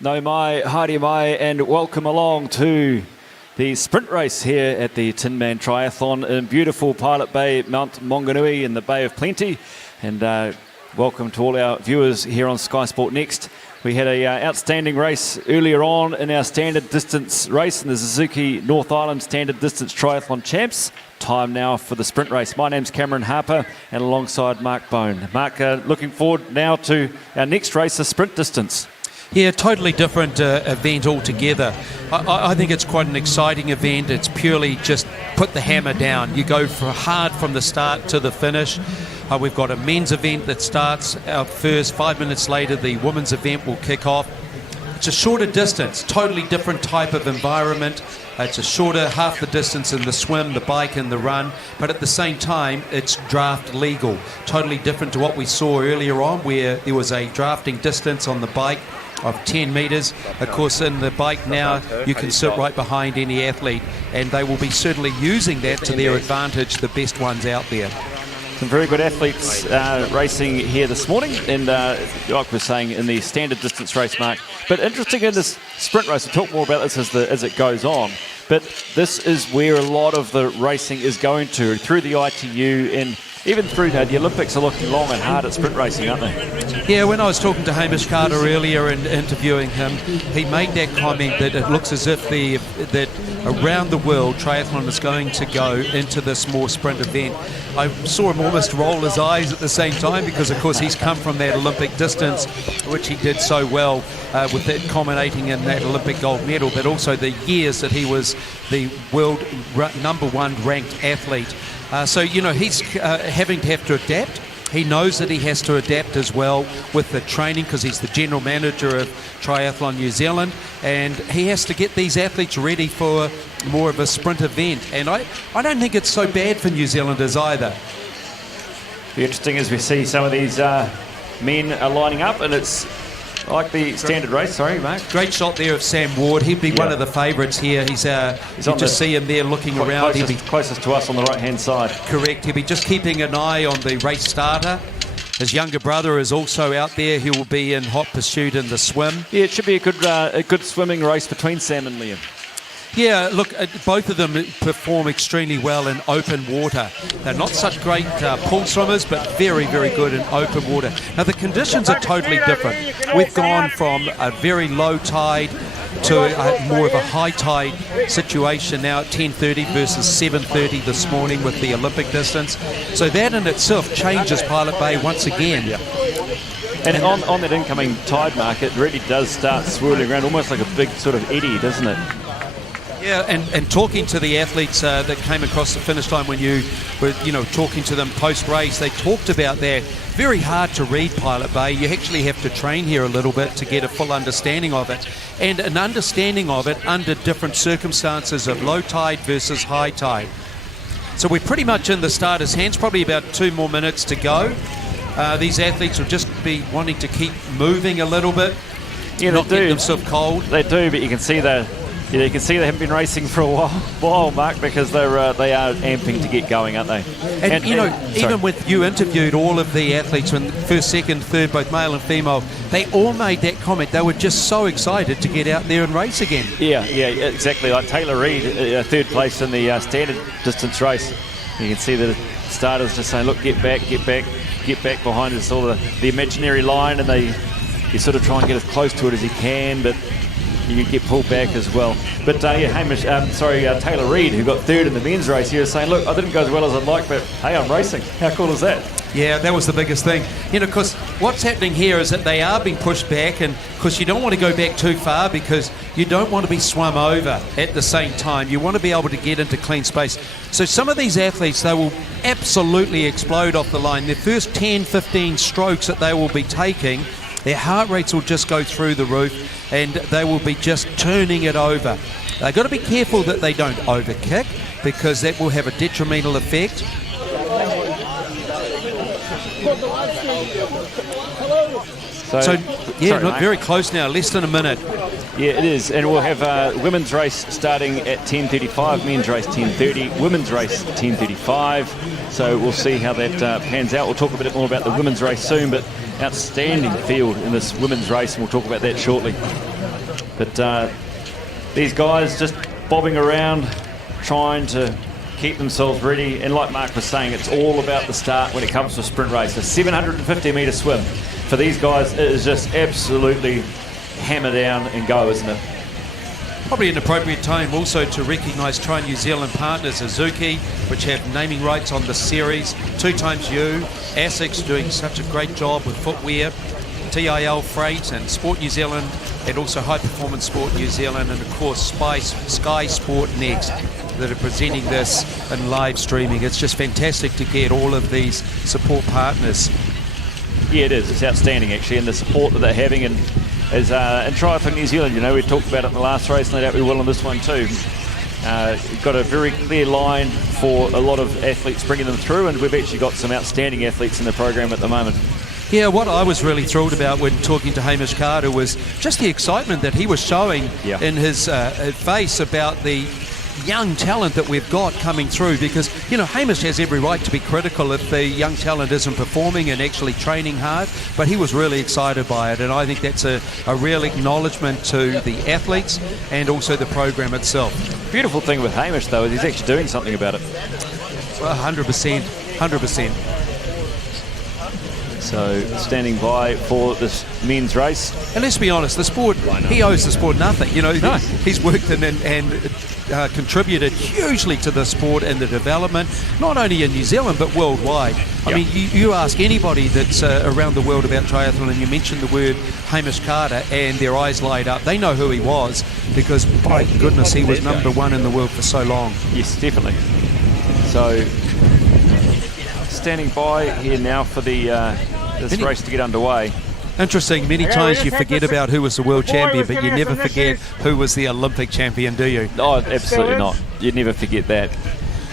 No mai, haere mai, and welcome along to the sprint race here at the Tinman Triathlon in beautiful Pilot Bay, Mount Maunganui in the Bay of Plenty. And welcome to all our viewers here on Sky Sport Next. We had an outstanding race earlier on in our standard distance race in the Suzuki North Island Standard Distance Triathlon Champs. Time now for the sprint race. My name's Cameron Harper and alongside Mark Bone. Mark, looking forward now to our next race, the sprint distance. Yeah, totally different event altogether. I think it's quite an exciting event. It's purely just put the hammer down. You go for hard from the start to the finish. We've got a men's event that starts out first. 5 minutes later, the women's event will kick off. It's a shorter distance, totally different type of environment. It's a shorter, half the distance in the swim, the bike and the run, but at the same time, it's draft legal. Totally different to what we saw earlier on, where there was a drafting distance on the bike of 10 metres. Of course, in the bike now, you can sit right behind any athlete, and they will be certainly using that to their advantage, the best ones out there. Some very good athletes racing here this morning, and like we're saying, in the standard distance race, Mark. But interesting in this sprint race, we'll talk more about this as it goes on, but this is where a lot of the racing is going to, through the ITU, and even through the Olympics are looking long and hard at sprint racing, aren't they? Yeah, when I was talking to Hamish Carter earlier and interviewing him, he made that comment that it looks as if that around the world triathlon is going to go into this more sprint event. I saw him almost roll his eyes at the same time because, of course, he's come from that Olympic distance, which he did so well with it culminating in that Olympic gold medal, but also the years that he was the world #1 ranked athlete. So, you know, he's having to have to adapt. He knows that he has to adapt as well with the training because he's the general manager of Triathlon New Zealand, and he has to get these athletes ready for more of a sprint event. And I don't think it's so bad for New Zealanders either. Be interesting as we see some of these men are lining up, and it's like the standard race. Sorry, Mark. Great shot there of Sam Ward. He'd be one of the favourites here. You just see him there looking around. He'll be closest to us on the right-hand side. Correct. He'll be just keeping an eye on the race starter. His younger brother is also out there. He will be in hot pursuit in the swim. Yeah, it should be a good swimming race between Sam and Liam. Yeah, look, both of them perform extremely well in open water. They're not such great pool swimmers, but very, very good in open water. Now, the conditions are totally different. We've gone from a very low tide to more of a high tide situation now at 10:30 versus 7:30 this morning with the Olympic distance. So that in itself changes Pilot Bay once again. Yeah. And on that incoming tide, Mark, it really does start swirling around, almost like a big sort of eddy, doesn't it? Yeah, and talking to the athletes that came across the finish line when you were, talking to them post-race, they talked about that. Very hard to read Pilot Bay. You actually have to train here a little bit to get a full understanding of it, and an understanding of it under different circumstances of low tide versus high tide. So we're pretty much in the starters' hands, probably about 2 more minutes to go. These athletes will just be wanting to keep moving a little bit, not get themselves cold. They do, but you can see you can see they haven't been racing for a while, Mark, because they are amping to get going, aren't they? And even with you interviewed all of the athletes in first, second, third, both male and female, they all made that comment. They were just so excited to get out there and race again. Yeah, exactly. Like Taylor Reid, third place in the standard distance race. You can see the starters just saying, look, get back behind us, all the imaginary line, and you sort of try and get as close to it as you can, but you get pulled back as well. But Taylor Reid, who got third in the men's race, he was saying, look, I didn't go as well as I'd like, but hey, I'm racing. How cool is that? Yeah, that was the biggest thing. Because what's happening here is that they are being pushed back, and because you don't want to go back too far because you don't want to be swum over at the same time. You want to be able to get into clean space. So some of these athletes, they will absolutely explode off the line. Their first 10, 15 strokes that they will be taking, their heart rates will just go through the roof, and they will be just turning it over. They've got to be careful that they don't overkick, because that will have a detrimental effect. Very close now, less than a minute. Yeah, it is, and we'll have a women's race starting at 10:35, men's race 10:30, women's race 10:35. So we'll see how that pans out. We'll talk a bit more about the women's race soon, but outstanding field in this women's race, and we'll talk about that shortly. But these guys just bobbing around, trying to keep themselves ready. And like Mark was saying, it's all about the start when it comes to a sprint race. A 750-metre swim. For these guys, it is just absolutely hammer down and go, isn't it? Probably an appropriate time also to recognise Tri New Zealand partners Azuki, which have naming rights on the series, 2XU, ASICS doing such a great job with footwear, TIL Freight and Sport New Zealand, and also High Performance Sport New Zealand, and of course Sky Sport Next that are presenting this in live streaming. It's just fantastic to get all of these support partners. Yeah, it is. It's outstanding actually, and the support that they're having, and as in Triathlon New Zealand, you know, we talked about it in the last race, no doubt we will on this one too. Got a very clear line for a lot of athletes bringing them through, and we've actually got some outstanding athletes in the program at the moment. Yeah, what I was really thrilled about when talking to Hamish Carter was just the excitement that he was showing in his face about the young talent that we've got coming through, because, you know, Hamish has every right to be critical if the young talent isn't performing and actually training hard, but he was really excited by it, and I think that's a real acknowledgement to the athletes and also the program itself. Beautiful thing with Hamish though is he's actually doing something about it. Well, 100%, 100%. So standing by for this men's race. And let's be honest, the sport, he owes the sport nothing. You know, he's worked in and contributed hugely to the sport and the development, not only in New Zealand but worldwide. I mean, you ask anybody that's around the world about triathlon and you mention the word Hamish Carter and their eyes light up. They know who he was, because by goodness, he was number one in the world for so long. Yes, definitely. So standing by here now for the this race to get underway. Interesting, many times you forget about who was the world champion, but you never forget who was the Olympic champion, do you? Oh, absolutely not. You'd never forget that.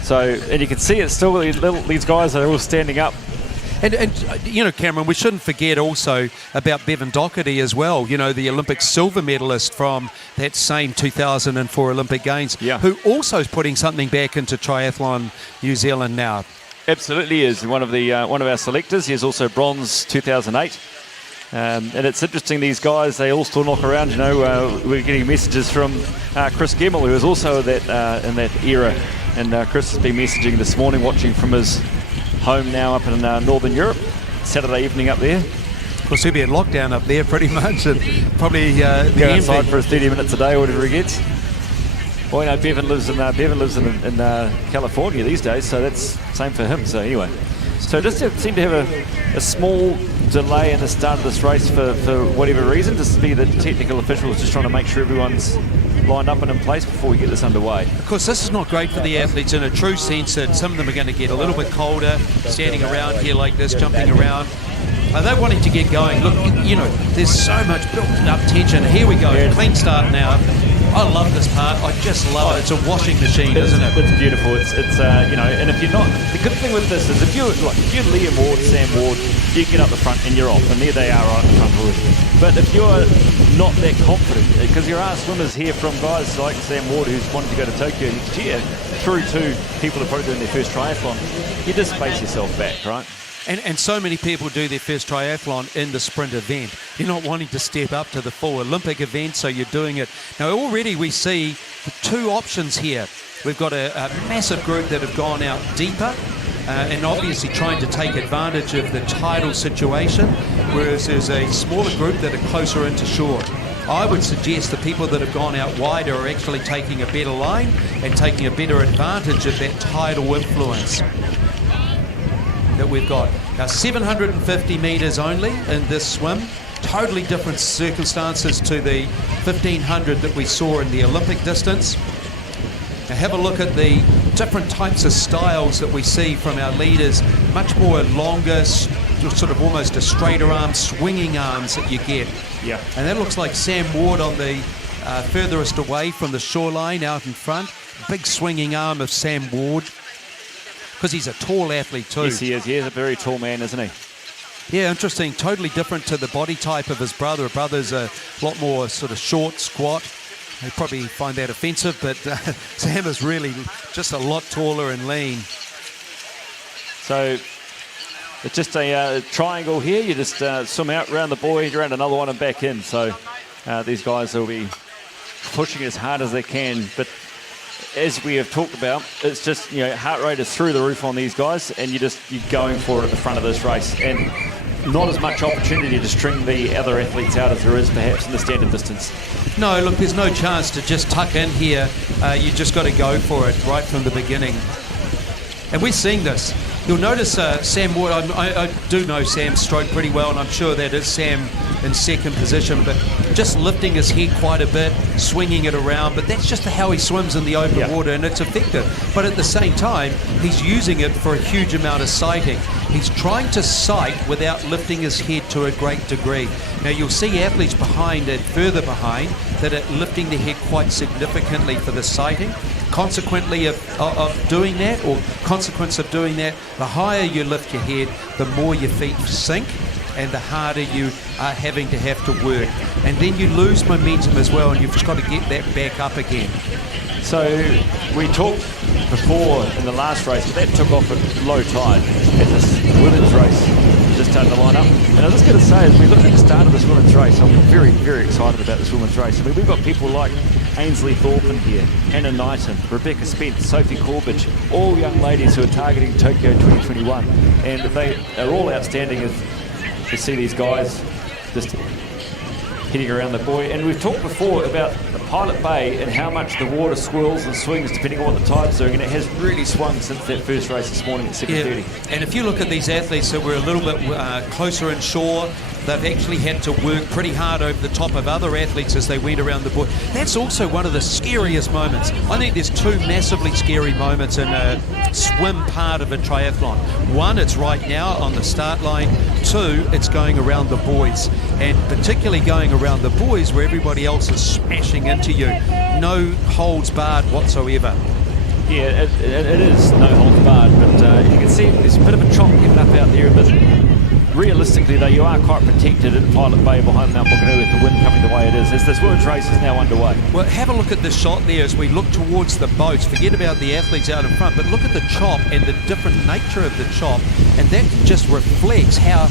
So, and you can see it's still these guys are all standing up. And you know, Cameron, we shouldn't forget also about Bevan Doherty as well, you know, the Olympic silver medalist from that same 2004 Olympic Games, who also is putting something back into Triathlon New Zealand now. Absolutely is one of our selectors. He's also bronze 2008. And it's interesting, these guys, they all still knock around. You know, we're getting messages from Chris Gemmell, who was also in that era. And Chris has been messaging this morning, watching from his home now up in Northern Europe. Saturday evening up there. Of course, he'll be in lockdown up there pretty much, and probably go outside for his 30 minutes a day or whatever he gets. Well, you know, Bevan lives in California these days, so that's same for him. So anyway, so just seem to have a small delay in the start of this race for whatever reason. Just to be the technical officials just trying to make sure everyone's lined up and in place before we get this underway. Of course, this is not great for the athletes in a true sense that some of them are going to get a little bit colder, standing around here like this, jumping around. They're wanting to get going. Look, you know, there's so much built up tension. Here we go, clean start now. I love this part. I just love it. It's a washing machine, isn't it? It's beautiful. It's you know, and if you're not, the good thing with this is if you're Liam Ward, Sam Ward, you get up the front and you're off, and there they are right in front of you. But if you're not that confident, because there are swimmers here from guys like Sam Ward who's wanting to go to Tokyo next year, through to people who are probably doing their first triathlon, you just space yourself back, right? And so many people do their first triathlon in the sprint event. You're not wanting to step up to the full Olympic event, so you're doing it. Now, already we see two options here. We've got a massive group that have gone out deeper and obviously trying to take advantage of the tidal situation, whereas there's a smaller group that are closer into shore. I would suggest the people that have gone out wider are actually taking a better line and taking a better advantage of that tidal influence that we've got. Now 750 metres only in this swim, totally different circumstances to the 1500 that we saw in the Olympic distance. Now have a look at the different types of styles that we see from our leaders, much more longer, sort of almost a straighter arm, swinging arms that you get. Yeah. And that looks like Sam Ward on the furthest away from the shoreline out in front. Big swinging arm of Sam Ward, because he's a tall athlete too. Yes, he is. He is a very tall man, isn't he? Yeah, interesting. Totally different to the body type of his brother. Brother's a lot more sort of short, squat. They probably find that offensive, but Sam is really just a lot taller and lean. So it's just a triangle here. You just swim out around the buoy, around another one and back in. So these guys will be pushing as hard as they can. But as we have talked about, it's just, heart rate is through the roof on these guys, and you're going for it at the front of this race. And not as much opportunity to string the other athletes out as there is perhaps in the standard distance. No, look, there's no chance to just tuck in here. You just got to go for it right from the beginning. And we're seeing this. You'll notice Sam Ward, I do know Sam's stroke pretty well, and I'm sure that is Sam in second position, but just lifting his head quite a bit, swinging it around, but that's just how he swims in the open water, and it's effective. But at the same time, he's using it for a huge amount of sighting. He's trying to sight without lifting his head to a great degree. Now you'll see athletes behind and further behind that are lifting their head quite significantly for the sighting. Consequently of doing that, or consequence of doing that, the higher you lift your head, the more your feet sink and the harder you are having to have to work. And then you lose momentum as well, and you've just got to get that back up again. So we talked before in the last race, but that took off at low tide at this women's race. Just starting to line up. And I was just going to say, as we look at the start of this women's race, I'm very, very excited about this women's race. I mean, we've got people like Ainsley Thorpe here, Hannah Knighton, Rebecca Spence, Sophie Corbidge, all young ladies who are targeting Tokyo 2021. And they are all outstanding as you see these guys just hitting around the buoy. And we've talked before about the Pilot Bay and how much the water swirls and swings depending on what the tide's doing, and it has really swung since that first race this morning at 7:30. Yeah. And if you look at these athletes that were a little bit closer inshore, they've actually had to work pretty hard over the top of other athletes as they went around the buoy. That's also one of the scariest moments. I think there's two massively scary moments in a swim part of a triathlon. One, it's right now on the start line. Two, it's going around the buoys, and particularly going around the buoys where everybody else is smashing into you. No holds barred whatsoever. Yeah, it is no holds barred, but you can see there's a bit of a chop getting up out there, but realistically though, you are quite protected at Pilot Bay behind Mount Maunganui with the wind coming the way it is, as this women's race is now underway. Well, have a look at the shot there as we look towards the boats. Forget about the athletes out in front, but look at the chop and the different nature of the chop, and that just reflects how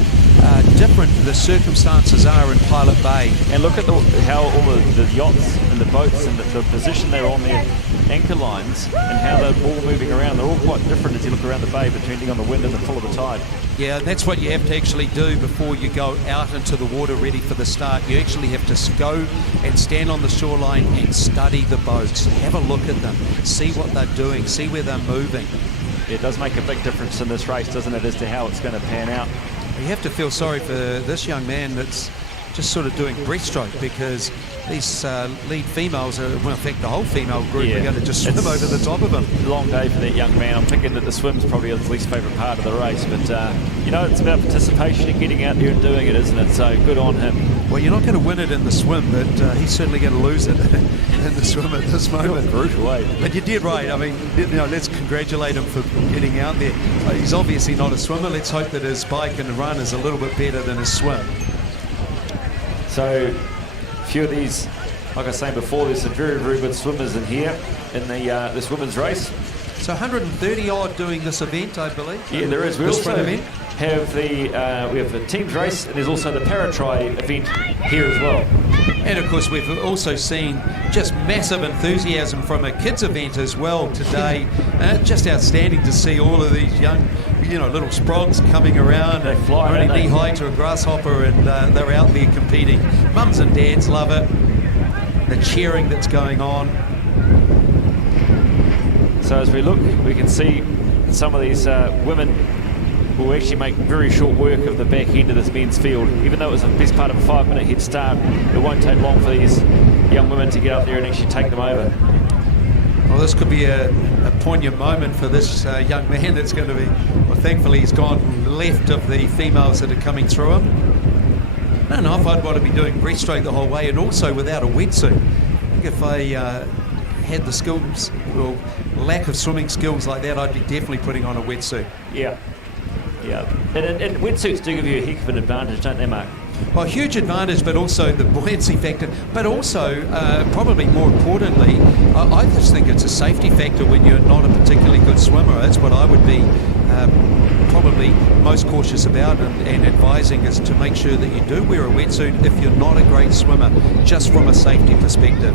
different the circumstances are in Pilot Bay. And look at how all the yachts and the boats and the position they're on their anchor lines and how they're all moving around. They're all quite different as you look around the bay, depending on the wind and the pull of the tide. Yeah, and that's what you have to actually do before you go out into the water ready for the start. You actually have to go and stand on the shoreline and study the boats. Have a look at them, see what they're doing, see where they're moving. It does make a big difference in this race, doesn't it, as to how it's going to pan out. You have to feel sorry for this young man that's just sort of doing breaststroke, because these lead females are, well, in fact the whole female group are going to just swim over the top of him. Long day for that young man. I'm thinking that the swim's probably his least favourite part of the race, but it's about participation and getting out there and doing it, isn't it? So good on him. Well, you're not going to win it in the swim, but he's certainly going to lose it in the swim at this moment. Brutal way. But you did right. I mean, let's congratulate him for getting out there. He's obviously not a swimmer. Let's hope that his bike and run is a little bit better than his swim. So a few of these, like I was saying before, there's some very, very good swimmers in here in this women's race. So 130 odd doing this event, I believe. Yeah, there is. We also have the teams race, and there's also the para-tri event here as well. And of course we've also seen just massive enthusiasm from a kids event as well today. Just outstanding to see all of these young, little sprogs coming around. They fly, only knee-high to a grasshopper, and they're out there competing. Mums and dads love it. The cheering that's going on. So as we look, we can see some of these women will actually make very short work of the back end of this men's field. Even though it was the best part of a 5-minute head start, it won't take long for these young women to get up there and actually take them over. Well, this could be a poignant moment for this young man. It's going to be, well, thankfully he's gone left of the females that are coming through him. I don't know if I'd want to be doing breaststroke the whole way, and also without a wetsuit. I think if I had the skills, or lack of swimming skills like that, I'd be definitely putting on a wetsuit. Yeah. And wetsuits do give you a heck of an advantage, don't they, Mark? Well, a huge advantage, but also the buoyancy factor. But also, probably more importantly, I just think it's a safety factor when you're not a particularly good swimmer. That's what I would be probably most cautious about and advising is to make sure that you do wear a wetsuit if you're not a great swimmer, just from a safety perspective.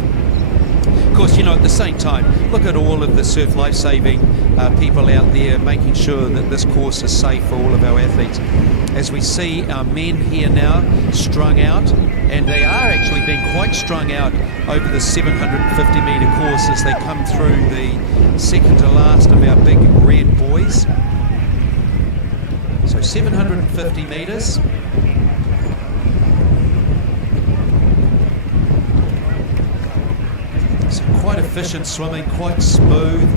Of course, at the same time, look at all of the surf life-saving people out there making sure that this course is safe for all of our athletes. As we see our men here now strung out, and they are actually being quite strung out over the 750 metre course as they come through the second to last of our big red boys. So 750 metres. So quite efficient swimming, quite smooth.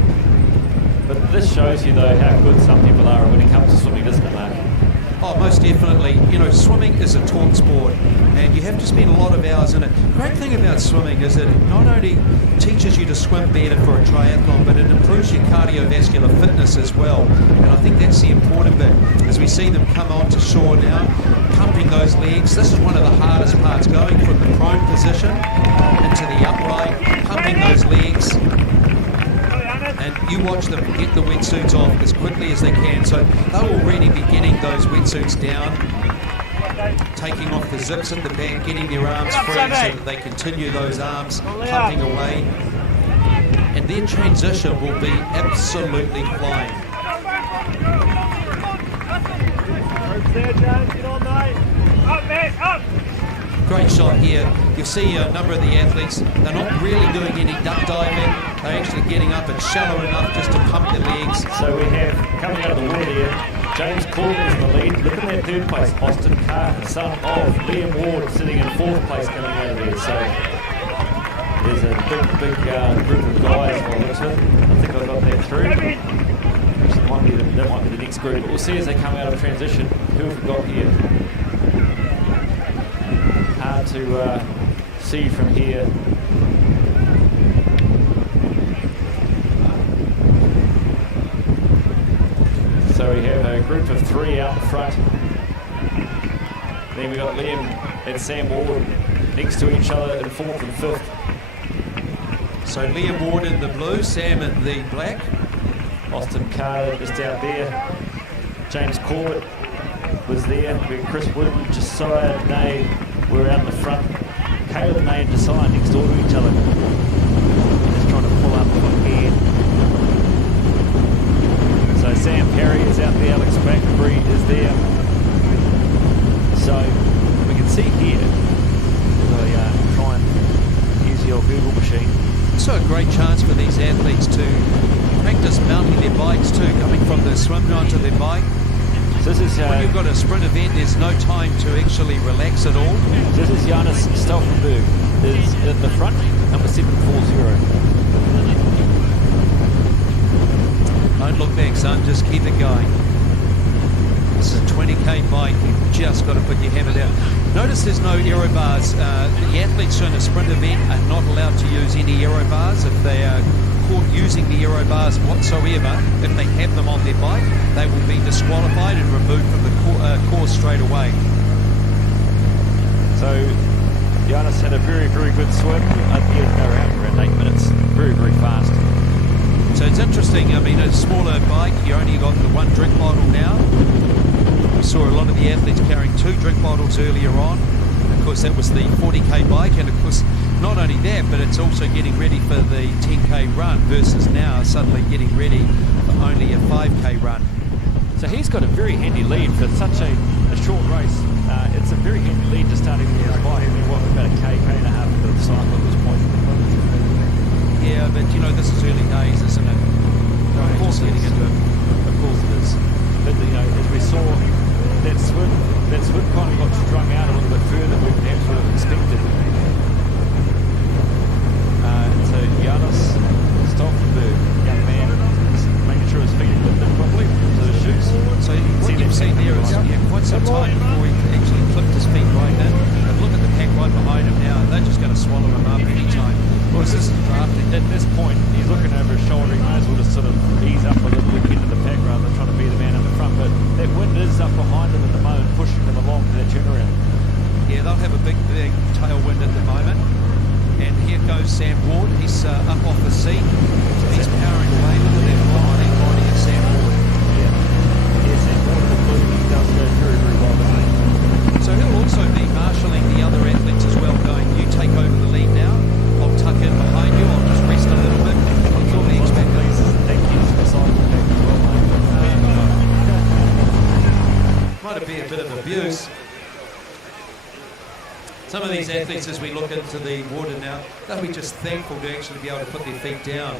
But this shows you, though, how good some people are when it comes to swimming, doesn't it, Mark? Oh, most definitely. Swimming is a taught sport, and you have to spend a lot of hours in it. The great thing about swimming is that it not only teaches you to swim better for a triathlon, but it improves your cardiovascular fitness as well. And I think that's the important bit. As we see them come onto shore now, pumping those legs. This is one of the hardest parts, going from the prone position into the upright, pumping those legs. And you watch them get the wetsuits off as quickly as they can. So they'll already be getting those wetsuits down, taking off the zips at the back, getting their arms free so that they continue those arms pumping away. And their transition will be absolutely flying. Great shot here. You'll see a number of the athletes, they're not really doing any duck diving. They're actually getting up and shallow enough just to pump their legs. So we have, coming out of the water here, James Corbidge in the lead. Look at that third place, Austin Carter, son of Liam Ward, sitting in fourth place coming out of there. So there's a big group of guys on this one. I think I got that through. That might be the next group. But we'll see as they come out of transition who have we got here. Hard to see from here. So we have a group of three out the front. Then we got Liam and Sam Ward next to each other in fourth and fifth. So Liam Ward in the blue, Sam in the black. Austin Carter just out there. James Corbett was there. We had Chris Wood, Josiah, Nay were out in the front. Caleb, Nay and Josiah next door to each other. Just trying to pull up ahead. So Sam Perry is out there, Alex Blackberry is there. So we can see here, I try and use the old Google machine. So a great chance for these athletes to practice mounting their bikes too, coming from the swim onto their bike. So this is, when you've got a sprint event, there's no time to actually relax at all. So this is Jonas Stauffenberg is at the front, number 740. Don't look back, son, just keep it going. This is a 20k bike, you've just got to put your hammer down. Notice there's no aero bars. The athletes in a sprint event are not allowed to use any aero bars. If they are caught using the aero bars whatsoever, if they have them on their bike, they will be disqualified and removed from the course straight away. So Jonas had a very, very good swim. He had around 8 minutes. Very, very fast. So it's interesting, I mean, a smaller bike, you only got the one drink bottle now. We saw a lot of the athletes carrying 2 drink bottles earlier on. Of course, that was the 40k bike, and of course, not only that, but it's also getting ready for the 10k run versus now suddenly getting ready for only a 5k run. So he's got a very handy lead for such a short race. It's a very handy lead to starting with his bike. I mean, what, about a k and a half of the cycle at this point. Yeah, but this is early days, isn't it? No, of course getting into it. Of course it is. But as we saw, that swim kind of got strung out a little bit further than we perhaps would have expected. So Jonas Stauffenberg, young man, is making sure his feet are lifted properly to the shoes. So what you've seen there is quite some time before he actually clipped his feet right in. But look at the pack right behind him now. They're just going to swallow him up any time. Well, this is drafting. At this point, he's looking over his shoulder. He might as well just sort of ease up a little bit, get to the pack rather than trying to be the man in the front. But that wind is up behind him at the moment, pushing him along to that turnaround. Yeah, they'll have a big tailwind at the moment. And here goes Sam Ward. He's up off the seat. So he's powering away. Look at that body of Sam Ward. Yeah, Sam Ward Some of these athletes, as we look into the water now, they'll be just thankful to actually be able to put their feet down.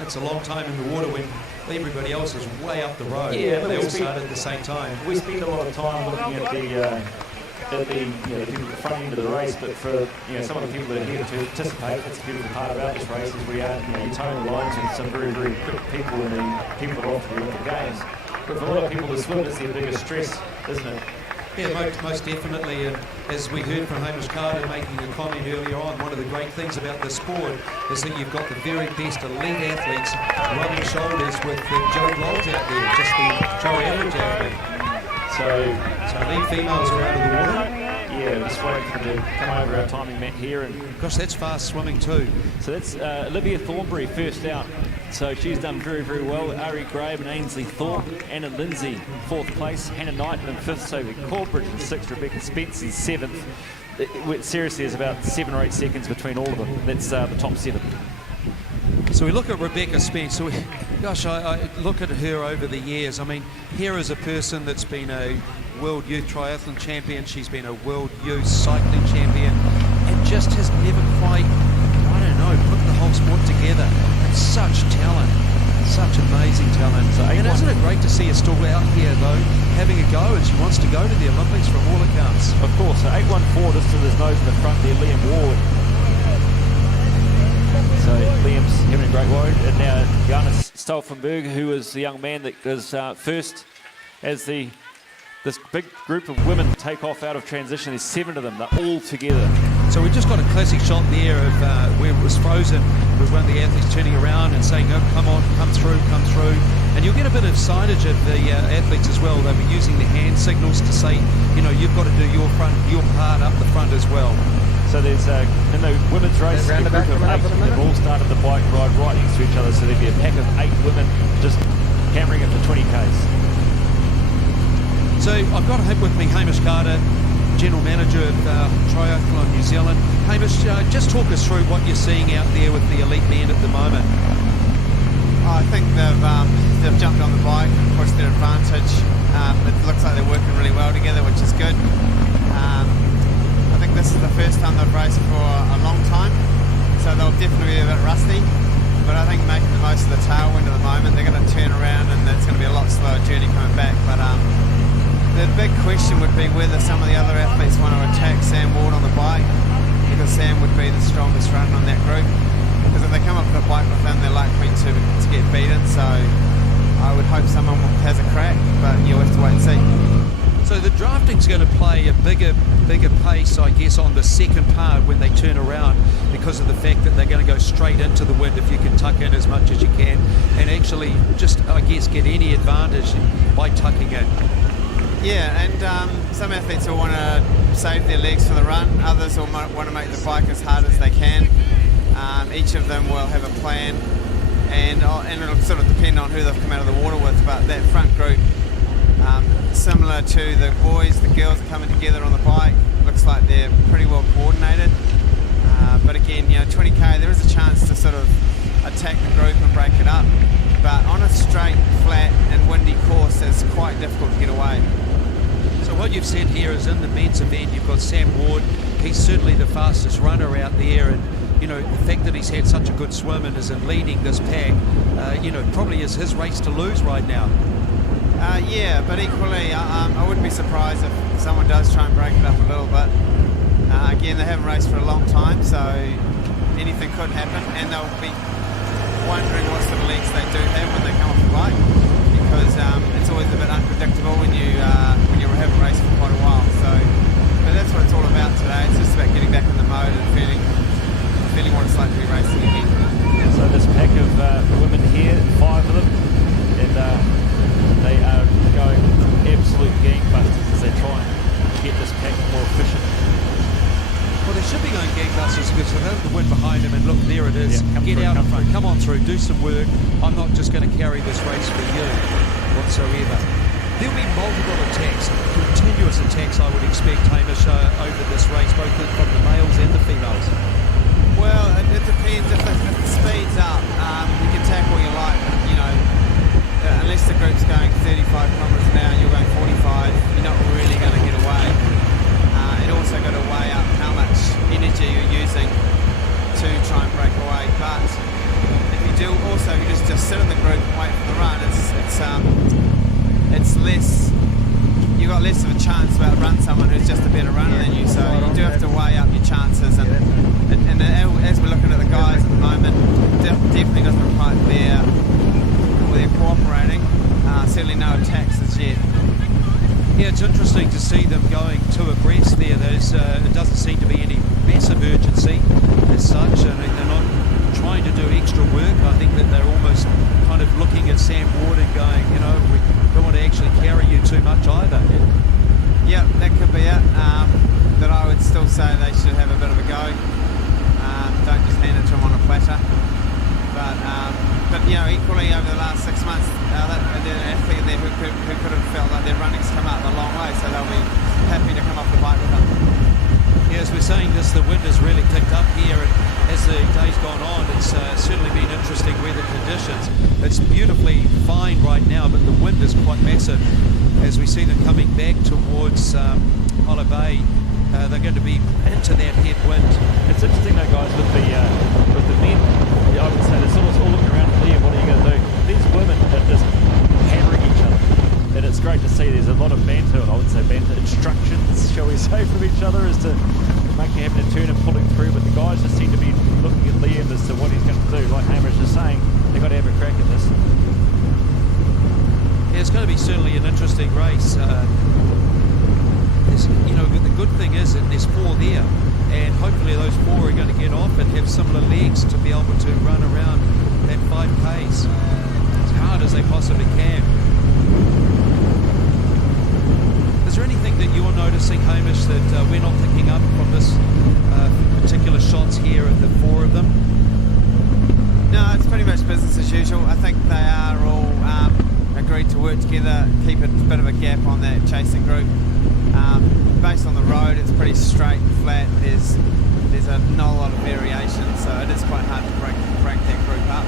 It's a long time in the water when everybody else is way up the road. Yeah, they all start at the same time. We spend a lot of time looking at the people at the front end of the race, but for some of the people that are here to participate, that's a beautiful part about this race is we are you're towing the lines with some very, very quick people and the people that are off the Olympic Games. But for a lot of people, the swim is their biggest stress, isn't it? Yeah, most definitely. And as we heard from Hamish Carter making a comment earlier on, one of the great things about this sport is that you've got the very best elite athletes rubbing shoulders with the Joe Bloggs out there, just the Joe average athlete. So elite females are out of the water. Yeah, just waiting for them to come over our timing mat here. And gosh, that's fast swimming too. So that's Olivia Thornbury first out. So she's done very, very well. Ari Graham and Ainsley Thorpe. Anna Lindsay, 4th place. Hannah Knight in 5th. Sophie Corbidge in 6th. Rebecca Spence in 7th. Seriously, there's about 7 or 8 seconds between all of them. That's the top 7. So we look at Rebecca Spence. Gosh, I look at her over the years. I mean, here is a person that's been a World Youth Triathlon Champion. She's been a World Youth Cycling Champion and just has never quite, put the whole sport together. And such talent, such amazing talent. And isn't it great to see her still out here, though, having a go, and she wants to go to the Olympics from all accounts. Of course, so 814 just to his nose in the front there, Liam Ward. So Liam's having a great ride. And now Johannes Stauffenberg, who is the young man that is first as this big group of women take off out of transition. There's 7 of them. They're all together. So we just got a classic shot there of where it was frozen with one of the athletes turning around and saying, "Oh, come on, come through." And you'll get a bit of signage of the athletes as well. They'll be using the hand signals to say, you've got to do your part up the front as well. So there's, in the women's race, a group of 8. They've all started the bike ride right next to each other. So there'll be a pack of 8 women just hammering it for 20 Ks. So I've got with me Hamish Carter, General Manager of Triathlon New Zealand. Hamish, just talk us through what you're seeing out there with the elite men at the moment. I think they've jumped on the bike and pushed their advantage. It looks like they're working really well together, which is good. I think this is the first time they've raced for a long time, so they'll definitely be a bit rusty. But I think making the most of the tailwind at the moment, they're going to turn around and it's going to be a lot slower journey coming back. But the big question would be whether some of the other athletes want to attack Sam Ward on the bike, because Sam would be the strongest runner on that group. Because if they come up with a bike with him, they're likely to get beaten. So I would hope someone has a crack, but you'll have to wait and see. So the drafting's going to play a bigger pace, I guess, on the second part when they turn around, because of the fact that they're going to go straight into the wind if you can tuck in as much as you can and actually just, I guess, get any advantage by tucking in. Yeah, and some athletes will want to save their legs for the run. Others will want to make the bike as hard as they can. Each of them will have a plan, and it'll sort of depend on who they've come out of the water with. But that front group, similar to the boys, the girls are coming together on the bike. Looks like they're pretty well coordinated. But again, 20k, there is a chance to sort of attack the group and break it up. But on a straight, flat and windy course, it's quite difficult to get away. So what you've said here is in the men's event, you've got Sam Ward. He's certainly the fastest runner out there, and the fact that he's had such a good swim and is in leading this pack, probably is his race to lose right now. Yeah, but equally, I wouldn't be surprised if someone does try and break it up a little bit. Again, they haven't raced for a long time, so anything could happen, and they'll be wondering what sort of legs they do have when they come off the bike, because it's always a bit unpredictable when you haven't raced for quite a while. So, but that's what it's all about today. It's just about getting back in the mode and feeling what it's like to be racing again. So this pack of women here, 5 of them, and they are going absolute gangbusters as they try and get this pack more efficient. Well, they should be going gangbusters because they have the wind behind them, and look, there it is. Yeah, Get out in front, come on through, do some work. I'm not just going to carry this race for you whatsoever. There'll be multiple attacks, continuous attacks, I would expect, Hamish, over this race, both from the males and the females. Well, it depends. If the speed's up, you can tackle all you like. Unless the group's going 35 kilometres an hour and you're going 45, you're not really going to get away. It also got to weigh up how much doesn't look like they're cooperating. Certainly no attacks as yet. Yeah, it's interesting to see them going two abreast there. It doesn't seem to be any massive urgency as such. I mean, they're not trying to do extra work. I think that they're almost kind of looking at Sam Ward and going, we don't want to actually carry you too much either. Yeah, that could be it. But I would still say they should have a bit of a go. Don't just hand it to them on a platter. But equally over the last 6 months, there's an athlete there who could have felt like their running's come out a long way, so they'll be happy to come off the bike with them. Yeah, as we're saying this, the wind has really picked up here, and as the day's gone on, it's certainly been interesting weather conditions. It's beautifully fine right now, but the wind is quite massive. As we see them coming back towards Hollow Bay, they're going to be into that headwind. It's interesting though, guys, with the men. I would say they're sort of all looking around, Liam, what are you going to do? These women are just hammering each other, and it's great to see. There's a lot of banter, and I would say banter instructions, shall we say, from each other as to making him to turn and pulling through. But the guys just seem to be looking at Liam as to what he's going to do. Like Hamish is saying, they've got to have a crack at this. Yeah, it's going to be certainly an interesting race. But the good thing is that there's 4 there, and hopefully those 4 are going to get off and have similar legs to be able to run around that 5Ks as hard as they possibly can. Is there anything that you're noticing, Hamish, that we're not picking up from this particular shots here of the 4 of them? No, it's pretty much business as usual. I think they are all agreed to work together, keep a bit of a gap on that chasing group. Based on the road, it's pretty straight and flat. There's not a lot of variation, so it is quite hard to break that group up.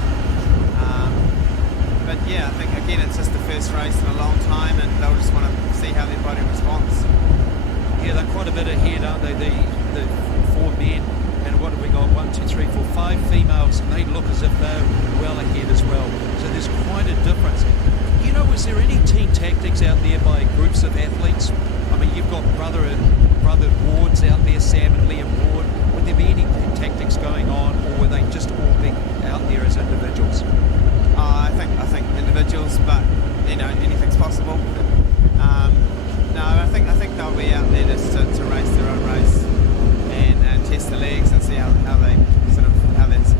But yeah, I think again it's just the first race in a long time, and they'll just want to see how their body responds. Yeah, they're quite a bit ahead, aren't they? The 4 men, and what have we got? 1, 2, 3, 4, 5 females, and they look as if they're well ahead as well. So there's quite a difference. Is there any team tactics out there by groups of athletes? I mean, you've got brother Wards out there, Sam and Liam Ward. Would there be any tactics going on, or were they just all big out there as individuals? I think individuals, but anything's possible. No, I think they'll be out there just to race their own race and test the legs and see how their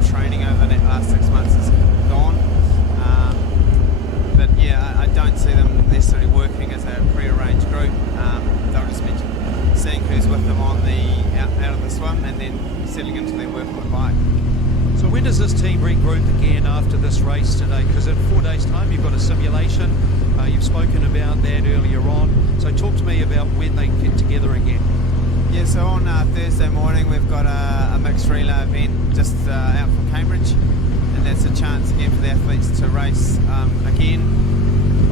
training over the last 6 months has gone. But yeah, I don't see them necessarily working as a pre-arranged group. They'll just be seeing who's with them on the out of the swim, and then settling into their work on the bike. So when does this team regroup again after this race today? Because in 4 days' time you've got a simulation. You've spoken about that earlier on. So talk to me about when they get together again. Yeah, so on Thursday morning we've got a mixed relay event just out from Cambridge, and that's a chance again for the athletes to race again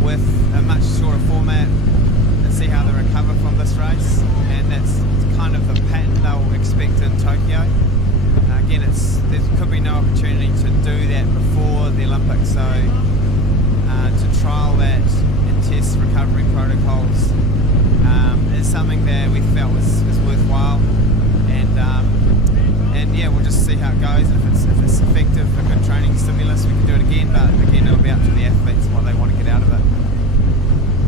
with a much shorter format and see how they recover from this race, and that's kind of the pattern they'll expect in Tokyo. Again, there could be no opportunity to do that before the Olympics, so to trial that and test recovery protocols is something that we felt was worthwhile, and yeah, we'll just see how it goes. If it's effective, a good training stimulus, we can do it again, but again it'll be up to the athletes and what they want to get out of it.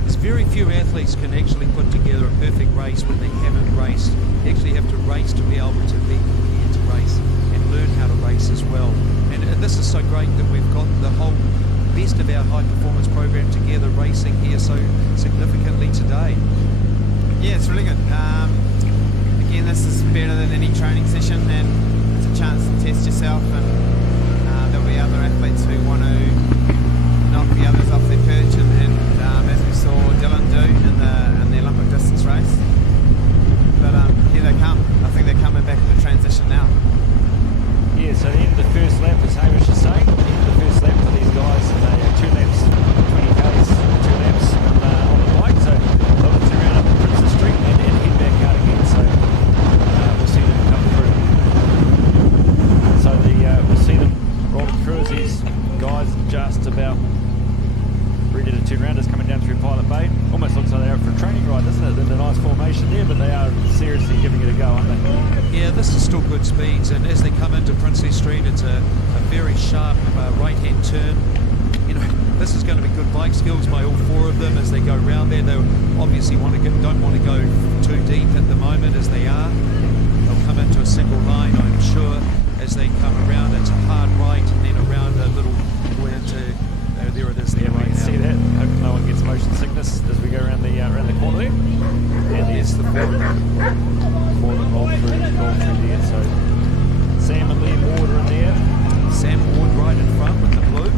There's very few athletes can actually put together a perfect race when they haven't raced. They actually have to race to be able to be prepared to race and learn how to race as well. And this is so great that we've got the whole best of our high performance program together racing here so significantly today. Yeah, it's really good. Again, this is better than any training session, and it's a chance to test yourself, and there'll be other athletes who want to knock the others off their perch, and as we saw Dylan do in the Olympic distance race. But here they come. I think they're coming back in the transition now. Yeah, so the end of the first lap, as Hamish is saying, the end of the first lap for these guys, and they have 2 laps, 20 Ks, 2 laps on the bike, so they'll turn around up Princess Street and head back out again, so we'll see them come through. So we'll see them rolling through as these guys just about ready to turn around, just coming down through Pilot Bay. Almost looks like they're out for a training ride, doesn't it? In a nice formation there, but they are seriously giving it a go, aren't they? Yeah, this is still good speeds, and as they come into Princess Street, it's a very sharp right-hand turn. You know, this is going to be good bike skills by all four of them as they go round there. They obviously don't want to go too deep at the moment as they are. They'll come into a single line, I'm sure, as they come around. It's a hard right and then around a little way into there it is there Yeah, we right can now. see that. Hope no one gets motion sickness as we go around the corner there. And there's the four that roll through there. So Sam and Liam Ward are in there. Sam Ward right in front with the blue.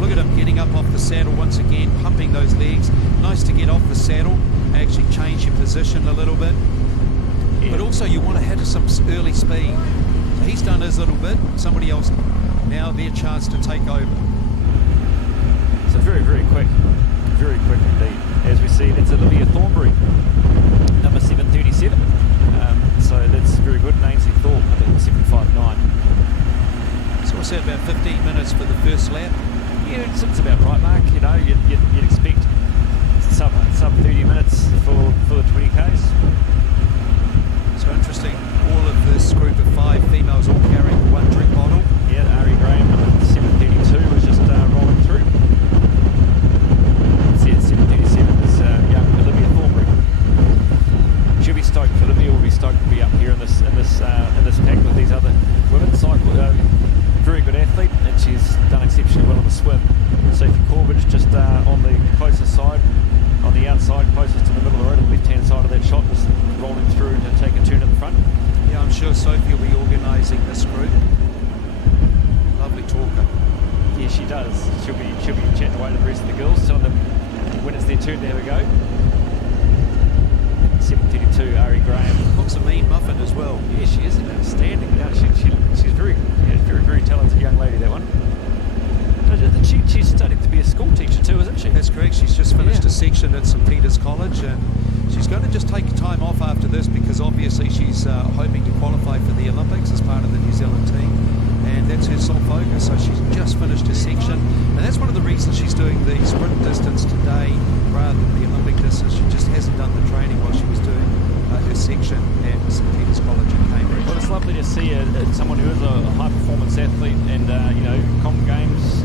Look at him getting up off the saddle once again, pumping those legs. Nice to get off the saddle, actually change your position a little bit. Yeah. But also you want to have some early speed. So he's done his little bit. Somebody else now their chance to take over. So very, very quick indeed. As we see, that's Olivia Thornbury, number 737. So that's very good. Ainsley Thorpe, number 759. So we'll say about 15 minutes for the first lap. Yeah, it's about right, Mark. You know, you'd expect sub 30 minutes for the 20Ks. So interesting, all of this group of 5 females all carrying one drink bottle. Yeah, Ari Graham, number 732, was just rolling through. Yeah, 737 is young Olivia Thornbury. She'll be stoked. Olivia will be stoked to be up here in this pack with these other women. Very good athlete, and she's done exceptionally well on the swim. Sophie Corbidge just on the closest side, on the outside, closest to the middle of the road, on the left-hand side of that shot, just rolling through to take a turn in the front. Yeah, I'm sure Sophie will be organising this group. Lovely talker. Yeah, she does. She'll be chatting away to the rest of the girls, telling them when it's their turn to have a go. 732, Ari Graham. Looks a mean muffin as well. Yeah, she is outstanding. You know, she's very, very talented young lady, that one. She's studying to be a school teacher too, isn't she? That's correct. She's just finished a section at St Peter's College, and she's going to just take time off after this because obviously she's hoping to qualify for the Olympics as part of the New Zealand team, and that's her sole focus. So she's just finished her section, and that's one of the reasons she's doing the sprint distance today rather than the Olympic distance. She just hasn't done the training while she was doing her section at St Peter's College in Cambridge. Well, it's lovely to see someone who is a high-performance athlete and, Comm Games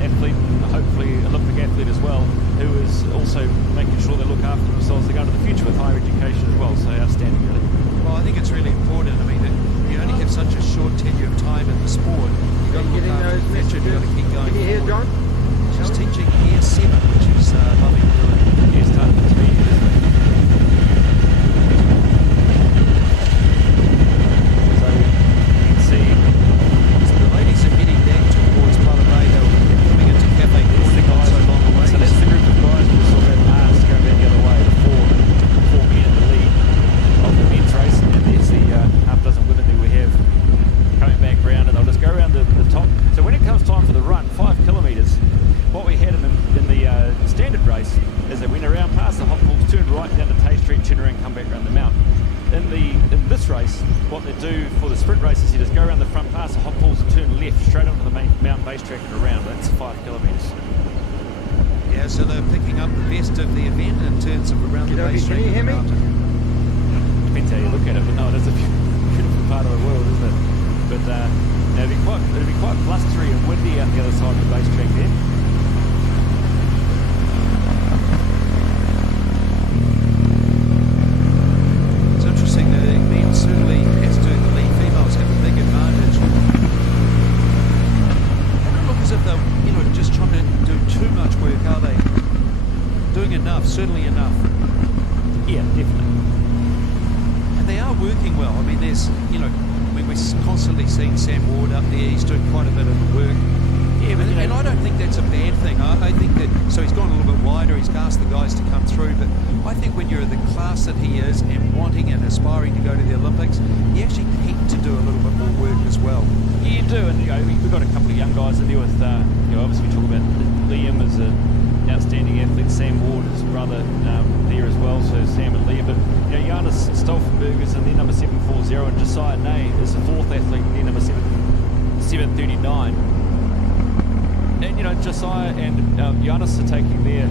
athlete, hopefully Olympic athlete as well, who is also making sure they look after themselves. They go into the future with higher education as well, so outstanding, really. Well, I think it's really important. I mean, you only have such a short tenure of time in the sport. You've got to look after the future, you've got to keep going forward. She's teaching Year 7, which is lovely to do it. Yeah, it's starting to be, isn't it? So you can see The ladies are heading back towards Palabay. They're coming into Cafe Corning not so long away. So that's the group of guys we saw that pass going down the other way, the four men in the lead of the men's race, and there's the half dozen women that we have coming back round, and they'll just go around the top. So when it comes time for the run, 5 kilometres, what we had in the standard race is they went around past the hot pools, turned right down to Tay Street, turn around, come back around the mount. In this race, what they do for the sprint race is you just go around the front past the hot pools and turn left straight onto the main mountain base track and around. That's 5 kilometres. Yeah, so they're picking up the best of the event in terms of around the base track. Can you hear me? Depends how you look at it, but no, it is a beautiful part of the world, isn't it? But it'd be quite blustery and windy out the other side of the base track there. It's interesting that it means certainly as do the lead females have a big advantage. They don't look as if they're just trying to do too much work, are they? Doing enough, certainly enough. Yeah, definitely. And they are working well. I mean, we're constantly seeing Sam Ward up there. He's doing quite a bit of the work. Yeah, and I don't think that's a bad thing. I think that, so he's gone a little bit wider, he's asked the guys to come through, but I think when you're the class that he is and wanting and aspiring to go to the Olympics, you actually need to do a little bit more work as well. Yeah, you do, and we've got a couple of young guys in there with, obviously we talk about Liam as an outstanding athlete, Sam Ward is brother there as well, so Sam and Liam, but Jonas Stolfenberg is in their number 740, and Josiah Nay is the fourth athlete in their number 739. And Josiah and Jonas are taking their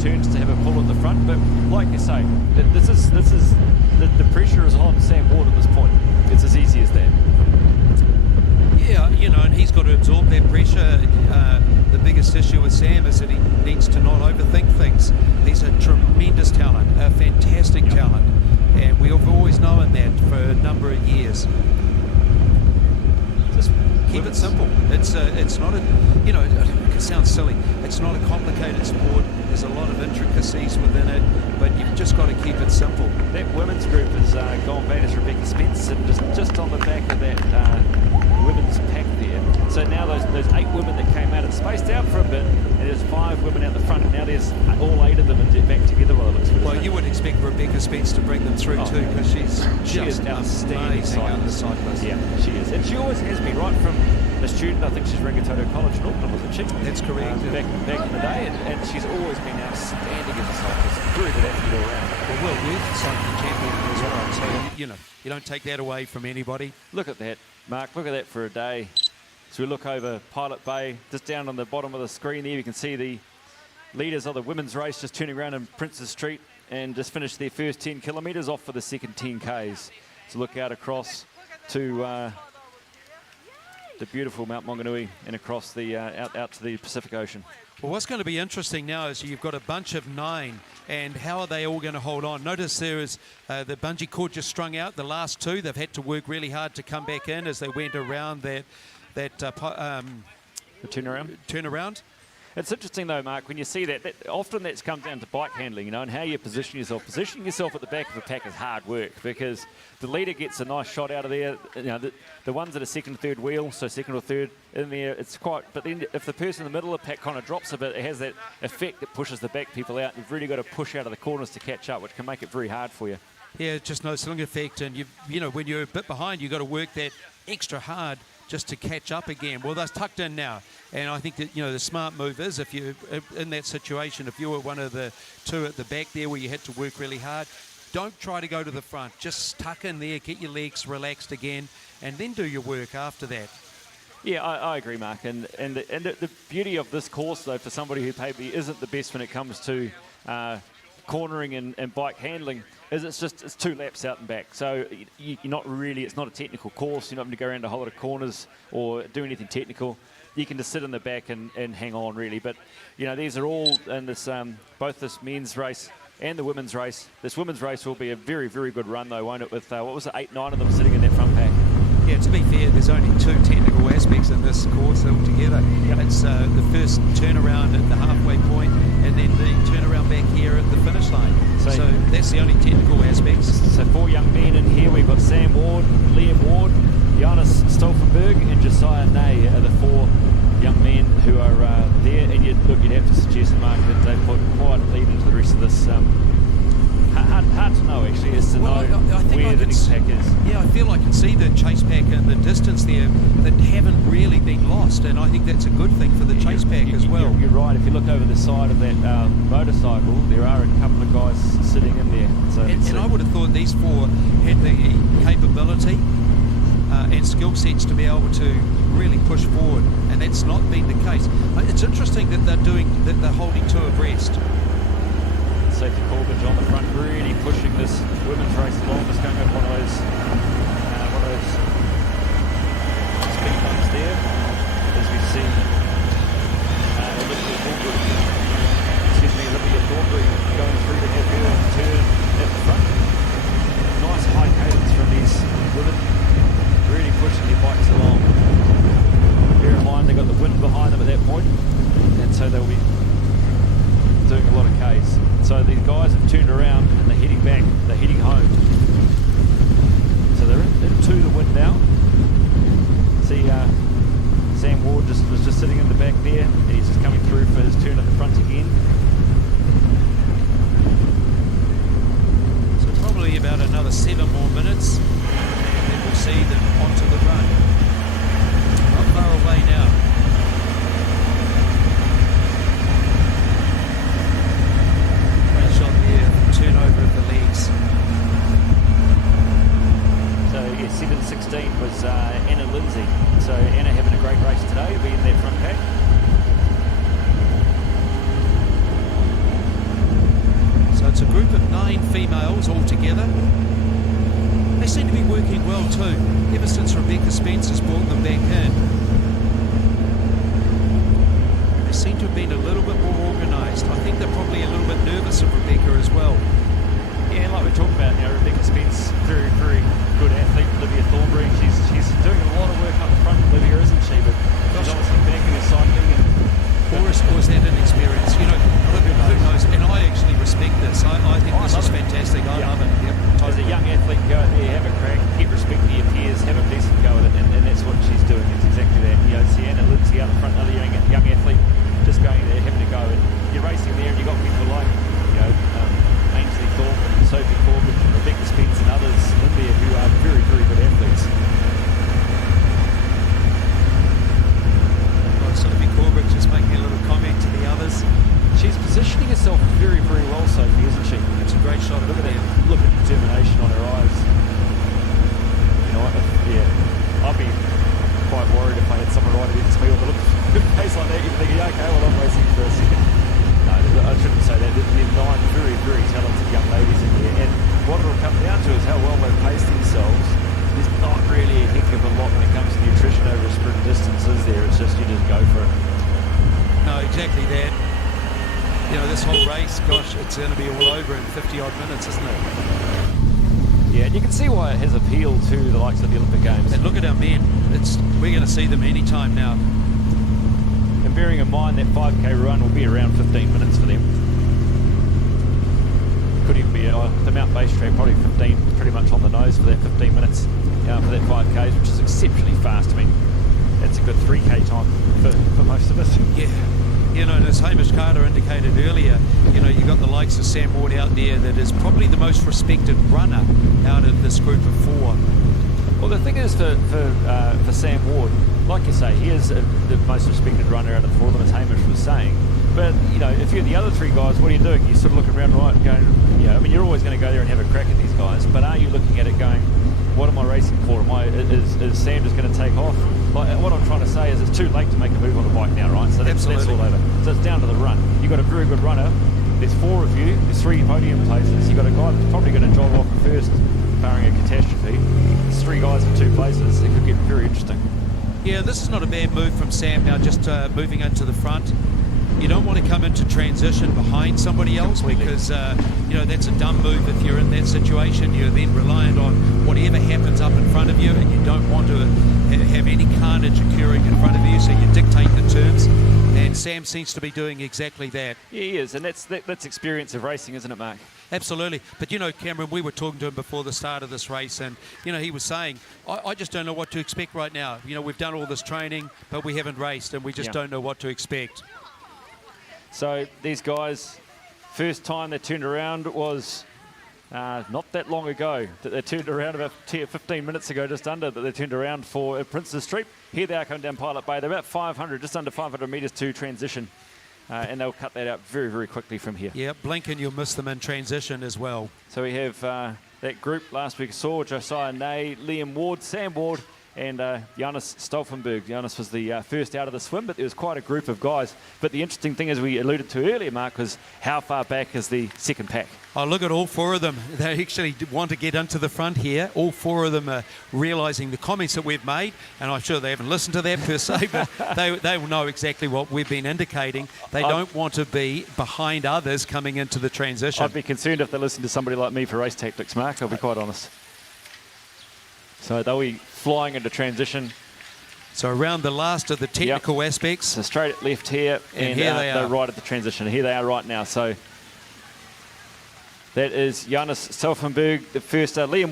turns to have a pull at the front. But like you say, the pressure is on Sam Ward at this point. enquiries. Just keep it simple. It's not a, you know, it sounds silly. It's not a complicated sport. There's a lot of intricacies within it, but you've just got to keep it simple. That women's group has gone back as Rebecca Spence, and just on the back of that women's pack there. So now those 8 women that came out, it's spaced out for a bit, and there's 5 women out the front, and now there's all 8 of them and they're back together. Well, you would expect Rebecca Spence to bring them through too, because she is outstanding cyclist. Yeah, she is, and she always has been, right from a student. I think she's Rangitoto College in Auckland, wasn't she? That's correct. Back in the day, and she's always been outstanding as a cyclist. Very good athlete all around. Well, World Youth Cycling Champion as well. So you don't take that away from anybody. Look at that, Mark. Look at that for a day. So we look over Pilot Bay, just down on the bottom of the screen there, you can see the leaders of the women's race just turning around in Princes Street and just finished their first 10 kilometres, off for the second 10Ks. So look out across to the beautiful Mount Maunganui and across the out to the Pacific Ocean. Well, what's going to be interesting now is you've got a bunch of 9, and how are they all going to hold on? Notice there is the bungee cord just strung out. The last 2, they've had to work really hard to come back in as they went around the turnaround. It's interesting though, Mark, when you see that often that comes down to bike handling, and how you position yourself. Positioning yourself at the back of a pack is hard work, because the leader gets a nice shot out of there. The ones that are second, third wheel, so second or third in there, it's quite. But then if the person in the middle of the pack kind of drops a bit, it has that effect that pushes the back people out. You've really got to push out of the corners to catch up, which can make it very hard for you. Yeah, just no sling effect, and when you're a bit behind, you've got to work that extra hard just to catch up again. Well, they're tucked in now, and I think that the smart move is, if you're in that situation, if you were one of the 2 at the back there where you had to work really hard, don't try to go to the front. Just tuck in there, get your legs relaxed again, and then do your work after that. Yeah, I agree, Mark. And the beauty of this course, though, for somebody who maybe isn't the best when it comes to cornering and bike handling, is it's 2 laps out and back. So you're not really, it's not a technical course. You're not going to go around a whole lot of corners or do anything technical. You can just sit in the back and hang on, really. But these are all in this both this men's race and the women's race. This women's race will be a very, very good run, though, won't it? With what was it, 8, 9 of them sitting in that front pack. Yeah, to be fair, there's only 2 technical aspects in this course altogether. Yep. It's the first turnaround at the halfway point, and then the turnaround back here at the finish line. So that's the only technical aspects. So 4 young men in here. We've got Sam Ward, Liam Ward, Jonas Stolfenberg, and Josiah Ney are the 4 young men who are there. And you'd have to suggest, Mark, that they put quite a lead into the rest of this. Hard to know, actually, as to know where the next pack is. Yeah, I feel I can see the chase pack in the distance there that haven't really been lost, and I think that's a good thing for the chase pack as well. You're right. If you look over the side of that motorcycle, there are a couple of guys sitting in there. So and I would have thought these 4 had the capability and skill sets to be able to really push forward, and that's not been the case. It's interesting that they're holding 2 abreast. Sophie Corbidge on the front, really pushing this women's race along, just going over one of those speed bumps there, as we see Olivia Thornbury going through to have her turn at the front. Nice high cadence from these women, really pushing their bikes along. Bear in mind, they've got the wind behind them at that point, and so they'll be doing a lot of Ks. So these guys have turned around and they're heading back, they're heading home. So they're into the wind now. See Sam Ward was just sitting in the back there. He's just coming through for his turn at the front again. So probably about another 7 more minutes, and then we'll see them onto the run. Not far away now. Turnover of the leads. So yeah, 7:16 was Anna Lindsay. So Anna having a great race today, being in that front pack. So it's a group of 9 females all together. They seem to be working well too, ever since Rebecca Spence has brought them back in. They seem to have been a little bit more organised. I think they're probably a little bit nervous of Rebecca as well. Yeah, like we're talking about now, Rebecca Spence, very, very good athlete. Olivia Thornbury. She's doing a lot of work up front, Olivia, isn't she? But she's obviously back in her cycling. Or is that an experience? You know, who knows? And I actually respect this. I think this is fantastic. I love it. Yep, totally. As a young athlete, go out there, have a crack, get respect for your peers, have a decent go at it, and that's what she's doing. It's exactly that. You know, Sienna Lindsay out front, another young athlete, just going there, having a go. And you're racing there, and you've got people like, you know, Ainsley Thorpe and Sophie Corbidge and Rebecca Spence and others in there who are very, very good athletes. Sophie Corbidge just making a little comment to the others. She's positioning herself very, very well, Sophie, isn't she? It's a great shot of Look at her. that. Look at determination on her eyes. You know what? I'd be quite worried if I had someone right against me with a look at a face like that. You'd be thinking, okay, well, I'm racing for a second. No, I shouldn't say that. There are 9 very, very talented young ladies in there, and what it'll come down to is how well they've paced themselves. There's not really a heck of a lot when it comes to nutrition over sprint distances there. It's just you just go for it. No, exactly that. You know, this whole race, gosh, it's going to be all over in 50-odd minutes, isn't it? Yeah, and you can see why it has appeal to the likes of the Olympic Games. And look at our men. We're going to see them anytime now. And bearing in mind that 5k run will be around 15 minutes for them. Could even be the Mount Base track, probably 15, pretty much on the nose for that 15 minutes for that 5k, which is exceptionally fast. I mean, that's a good 3k time for most of us. Yeah. You know, and as Hamish Carter indicated earlier, you know, you got the likes of Sam Ward out there that is probably the most respected runner out of this group of 4. Well, the thing is for Sam Ward, like you say, he is the most respected runner out of the 4 of them, as Hamish was saying. But, you know, if you're the other 3 guys, what are you doing? You're sort of looking around right and going, you know, I mean, you're always going to go there and have a crack at these guys, but are you looking at it going, what am I racing for? Is Sam just going to take off? Like, what I'm trying to say is it's too late to make a move on the bike now, right? So that's all over. So it's down to the run. You've got a very good runner. There's 4 of you. There's 3 podium places. You've got a guy that's probably going to jog off first, barring a catastrophe. There's 3 guys in 2 places. It could get very interesting. Yeah, this is not a bad move from Sam now, just moving into the front. You don't want to come into transition behind somebody else because, you know, that's a dumb move if you're in that situation. You're then reliant on whatever happens up in front of you, and you don't want to have any carnage occurring in front of you, so you dictate the terms. And Sam seems to be doing exactly that. Yeah, he is, and that's experience of racing, isn't it, Mark? Absolutely. But, you know, Cameron, we were talking to him before the start of this race, and, you know, he was saying, I just don't know what to expect right now. You know, we've done all this training, but we haven't raced, and we just don't know what to expect. So these guys, first time they turned around was not that long ago. That they turned around about 15 minutes ago, just under, that they turned around for Prince's Street. Here they are coming down Pilot Bay. They're about 500, just under 500 metres to transition. And they'll cut that out very, very quickly from here. Yeah, blink and you'll miss them in transition as well. So we have that group last week saw Josiah Ney, Liam Ward, Sam Ward, and Jonas Stolfenberg. Jonas was the first out of the swim, but there was quite a group of guys. But the interesting thing, as we alluded to earlier, Mark, was how far back is the second pack? Oh, look at all 4 of them. They actually want to get into the front here. All 4 of them are realising the comments that we've made, and I'm sure they haven't listened to that per se, but they will know exactly what we've been indicating. They don't want to be behind others coming into the transition. I'd be concerned if they listened to somebody like me for race tactics, Mark, I'll be quite honest. So they'll be flying into transition. So around the last of the technical aspects. So straight left here, and here they're right at the transition. Here they are right now. So that is Jonas Stolfenberg, the first out. Liam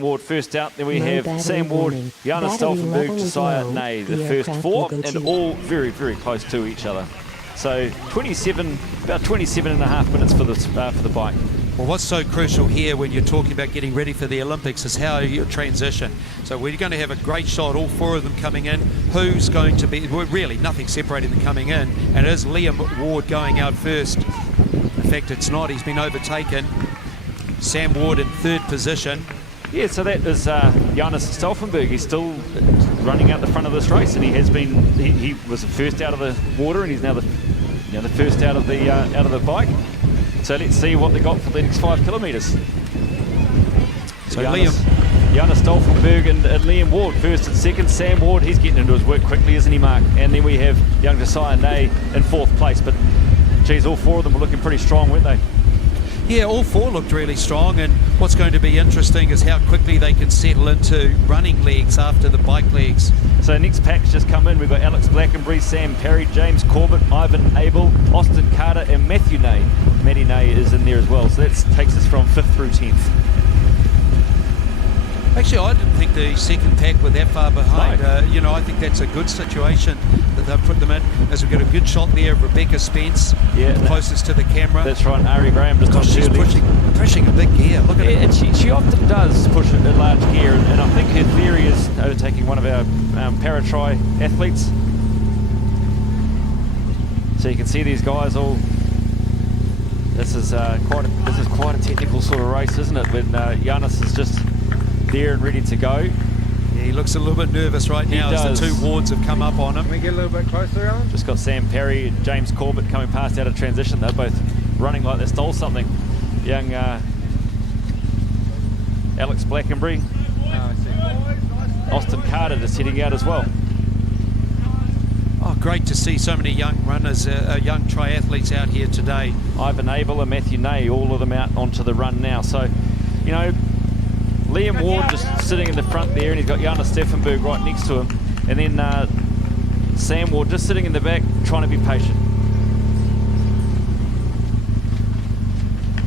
Ward first out. Then we have Sam Ward, Jonas Stolfenberg, Josiah Ney, the first 4, and all very, very close to each other. So about 27 and a half minutes for the bike. Well, what's so crucial here when you're talking about getting ready for the Olympics is how you transition. So we're going to have a great shot, all 4 of them coming in. Who's going to be, well, really nothing separating them coming in, and it is Liam Ward going out first. In fact, it's not, he's been overtaken. Sam Ward in 3rd position. Yeah, so that is Jonas Stolfenberg. He's still running out the front of this race, and he was the first out of the water, and he's now the first out of the bike. So let's see what they got for the next 5 kilometres. So Jonas Stolfenberg and Liam Ward first and second. Sam Ward, he's getting into his work quickly, isn't he, Mark? And then we have young Josiah Ney in 4th place. But geez, all 4 of them were looking pretty strong, weren't they? Yeah, all four looked really strong, and what's going to be interesting is how quickly they can settle into running legs after the bike legs. So next pack's just come in. We've got Alex Blackenbury, Sam Perry, James Corbett, Ivan Abel, Austin Carter and Matthew Nay. Matty Nay is in there as well, so that takes us from 5th through 10th. Actually, I didn't think the second pack were that far behind. No. You know, I think that's a good situation that they've put them in, as we've got a good shot there of Rebecca Spence, closest to the camera. That's right, Ari Graham just on she's pushing a big gear. Look at it. And she often does push a large gear, and I think her theory is overtaking one of our para-tri athletes. So you can see these guys all. This is quite a technical sort of race, isn't it? When Giannis is just there and ready to go. Yeah, he looks a little bit nervous right now as the two wards have come up on him. Can we get a little bit closer, Alan? Just got Sam Perry and James Corbett coming past out of transition. They're both running like they stole something. Young Alex Blackenbury. Austin Carter just heading out as well. Oh, great to see so many young runners, young triathletes out here today. Ivan Abel and Matthew Nay, all of them out onto the run now. So, you know, Liam Ward just sitting in the front there, and he's got Jana Steffenberg right next to him. And then Sam Ward just sitting in the back, trying to be patient.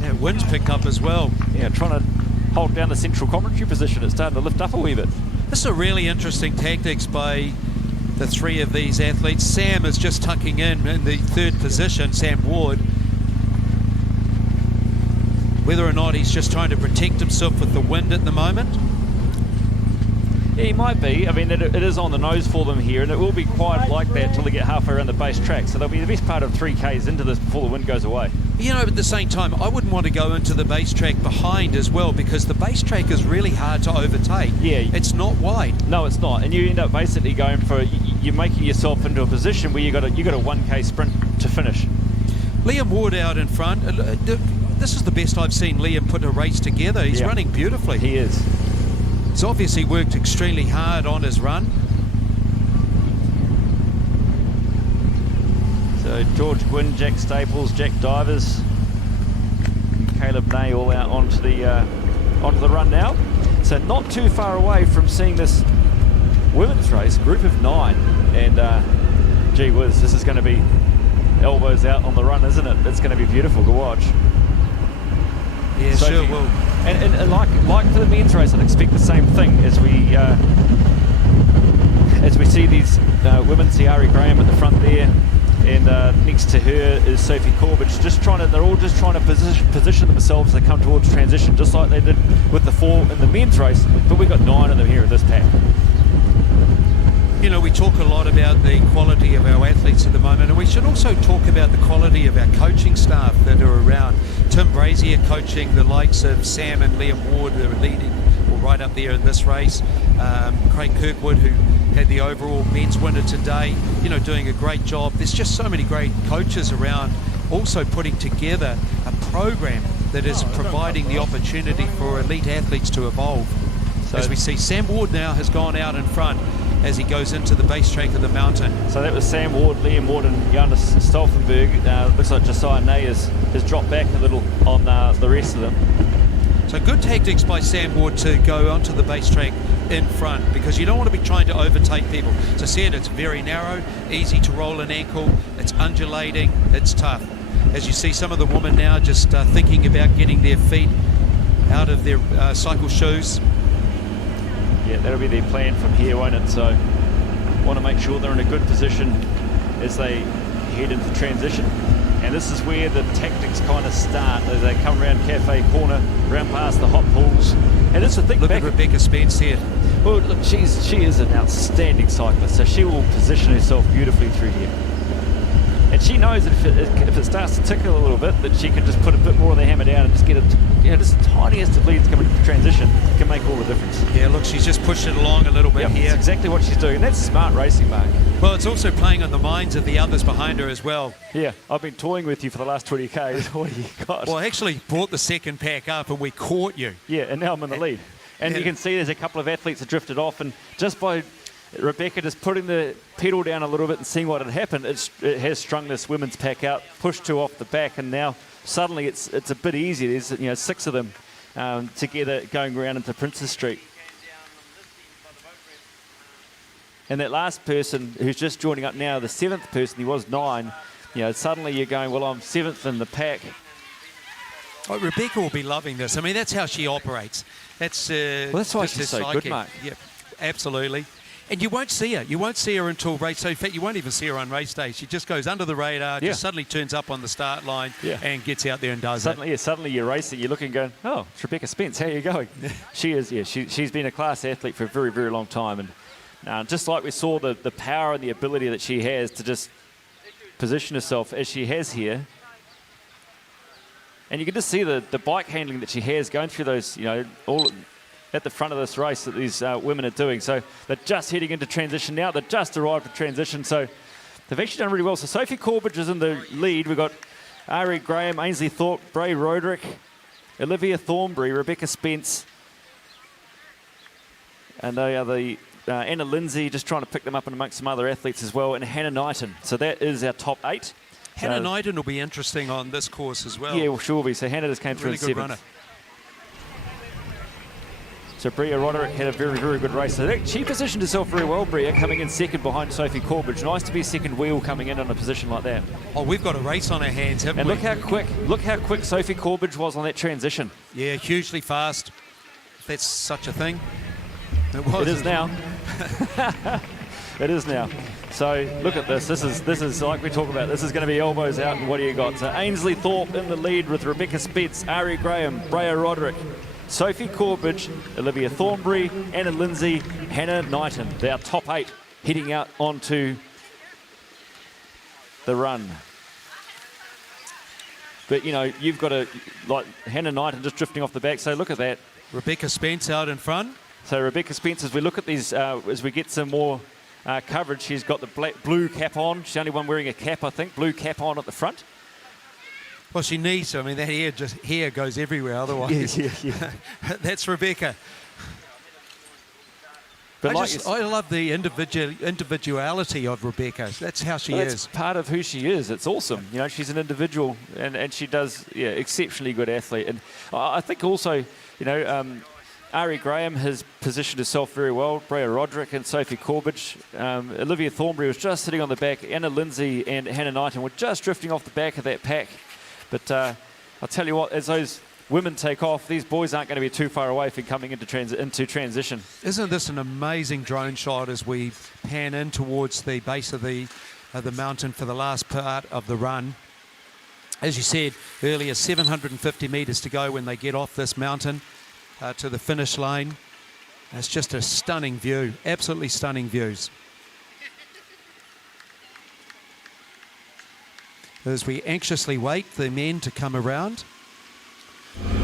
Yeah, wind's picked up as well. Yeah, trying to hold down the central commentary position. It's starting to lift up a wee bit. This is a really interesting tactics by the three of these athletes. Sam is just tucking in the third position, Sam Ward. Whether or not he's just trying to protect himself with the wind at the moment. Yeah, he might be. I mean, it is on the nose for them here, and it will be quite like that till they get halfway around the base track. So they'll be the best part of 3Ks into this before the wind goes away. You know, at the same time, I wouldn't want to go into the base track behind as well, because the base track is really hard to overtake. Yeah. It's not wide. No, it's not. And you end up basically going for, you're making yourself into a position where you got a 1K sprint to finish. Liam Ward out in front. This is the best I've seen Liam put a race together. He's running beautifully. He is. He's obviously worked extremely hard on his run. So George Gwynn, Jack Staples, Jack Divers, and Caleb Nay all out onto the run now. So not too far away from seeing this women's race, group of 9. And gee whiz, this is going to be elbows out on the run, isn't it? It's going to be beautiful to watch. Yeah, Sophie, sure will. And like for the men's race, I'd expect the same thing as we see these women. See Ari Graham at the front there, and next to her is Sophie Corbidge. They're all just trying to position themselves as they come towards transition, just like they did with the 4 in the men's race. But we've got 9 of them here in this pack. You know, we talk a lot about the quality of our athletes at the moment, and we should also talk about the quality of our coaching staff that are around. Tim Brazier coaching the likes of Sam and Liam Ward, who are leading or right up there in this race. Craig Kirkwood, who had the overall men's winner today, you know, doing a great job. There's just so many great coaches around, also putting together a program that is providing the opportunity for elite athletes to evolve. So as we see, Sam Ward now has gone out in front as he goes into the base track of the mountain. So that was Sam Ward, Liam Ward and Jonas Stolfenberg. Looks like Josiah Nay has dropped back a little on the rest of them. So good tactics by Sam Ward to go onto the base track in front, because you don't want to be trying to overtake people. As I said, it's very narrow, easy to roll an ankle, it's undulating, it's tough. As you see some of the women now just thinking about getting their feet out of their cycle shoes. Yeah, that'll be their plan from here, won't it? So want to make sure they're in a good position as they head into transition. And this is where the tactics kind of start. As they come around Cafe Corner, round past the hot pools. And it's a thing. Look at Rebecca Spence here. Well, look, she is an outstanding cyclist, so she will position herself beautifully through here. And she knows that if it starts to tickle a little bit, that she can just put a bit more of the hammer down and just get it, you know, just the tiniest of leads coming into transition can make all the difference. Yeah, look, she's just pushed it along a little bit here. That's exactly what she's doing, and that's smart racing, Mark. Well, it's also playing on the minds of the others behind her as well. Yeah, I've been toying with you for the last 20 Ks. What do you got? Well, I actually brought the second pack up and we caught you. Yeah, and now I'm in the lead. And you can see there's a couple of athletes that drifted off, and just by Rebecca just putting the pedal down a little bit and seeing what had happened, it has strung this women's pack out, pushed 2 off the back, and now suddenly it's a bit easier. There's 6 of them together going around into Princess Street. And that last person who's just joining up now, the 7th person, he was 9. Suddenly you're going, well, I'm 7th in the pack. Oh, Rebecca will be loving this. I mean, that's how she operates. That's that's why she's so good, Mark. Yeah, absolutely. And you won't see her. You won't see her until race day. In fact, you won't even see her on race day. She just goes under the radar, just suddenly turns up on the start line and gets out there and does it. Yeah, suddenly you're racing, you're looking going, oh, it's Rebecca Spence, how are you going? She is, she's been a class athlete for a very, very long time. And just like we saw the power and the ability that she has to just position herself as she has here. And you can just see the bike handling that she has going through those, all at the front of this race that these women are doing. So they're just heading into transition now. They've just arrived at transition. So they've actually done really well. So Sophie Corbidge is in the lead. We've got Ari Graham, Ainsley Thorpe, Bray Roderick, Olivia Thornbury, Rebecca Spence. And they are the Anna Lindsay, just trying to pick them up and amongst some other athletes as well, and Hannah Knighton. So that is our top 8. Hannah Knighton will be interesting on this course as well. Yeah, well, sure will be. So Hannah just came through in 7th. Runner. So Bria Roderick had a very, very good race. So she positioned herself very well, Bria, coming in second behind Sophie Corbidge. Nice to be second wheel coming in on a position like that. Oh, we've got a race on our hands, haven't we? And look how quick Sophie Corbidge was on that transition. Yeah, hugely fast. If that's such a thing. It is now. It is now. So look at this. This is like we talk about. This is going to be elbows out. And what do you got? So Ainsley Thorpe in the lead with Rebecca Spence, Ari Graham, Brea Roderick, Sophie Corbidge, Olivia Thornbury, Anna Lindsay, Hannah Knighton. They're our top 8 heading out onto the run. But you've got Hannah Knighton just drifting off the back. So look at that. Rebecca Spence out in front. So Rebecca Spence, as we look at these, as we get some more coverage, she's got the blue cap on. She's the only one wearing a cap, I think. Blue cap on at the front. Well, she needs to. I mean, that hair goes everywhere otherwise. Yeah. That's Rebecca. But I love the individuality of Rebecca. That's how she is. It's part of who she is. It's awesome. She's an individual, and she does, exceptionally good athlete. And I think also, Ari Graham has positioned herself very well. Brea Roderick and Sophie Corbidge. Olivia Thornbury was just sitting on the back. Anna Lindsay and Hannah Knighton were just drifting off the back of that pack. But I'll tell you what, as those women take off, these boys aren't going to be too far away from coming into transition. Isn't this an amazing drone shot as we pan in towards the base of the mountain for the last part of the run? As you said earlier, 750 metres to go when they get off this mountain to the finish line. It's just a stunning view, absolutely stunning views. As we anxiously wait the men to come around.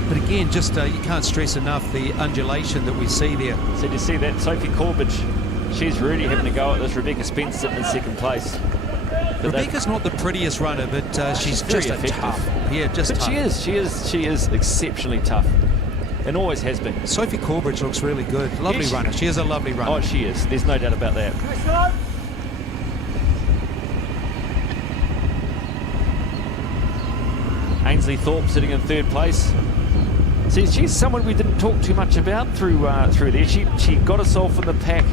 But again, just you can't stress enough the undulation that we see there. So you see that Sophie Corbidge, she's really having a go at this. Rebecca Spence sitting in second place. But Rebecca's not the prettiest runner, but she's just tough. Yeah, just but tough. She is exceptionally tough, and always has been. Sophie Corbidge looks really good. Lovely runner. She is a lovely runner. Oh, she is. There's no doubt about that. Ainsley Thorpe sitting in third place. See, she's someone we didn't talk too much about through there. She got herself in the pack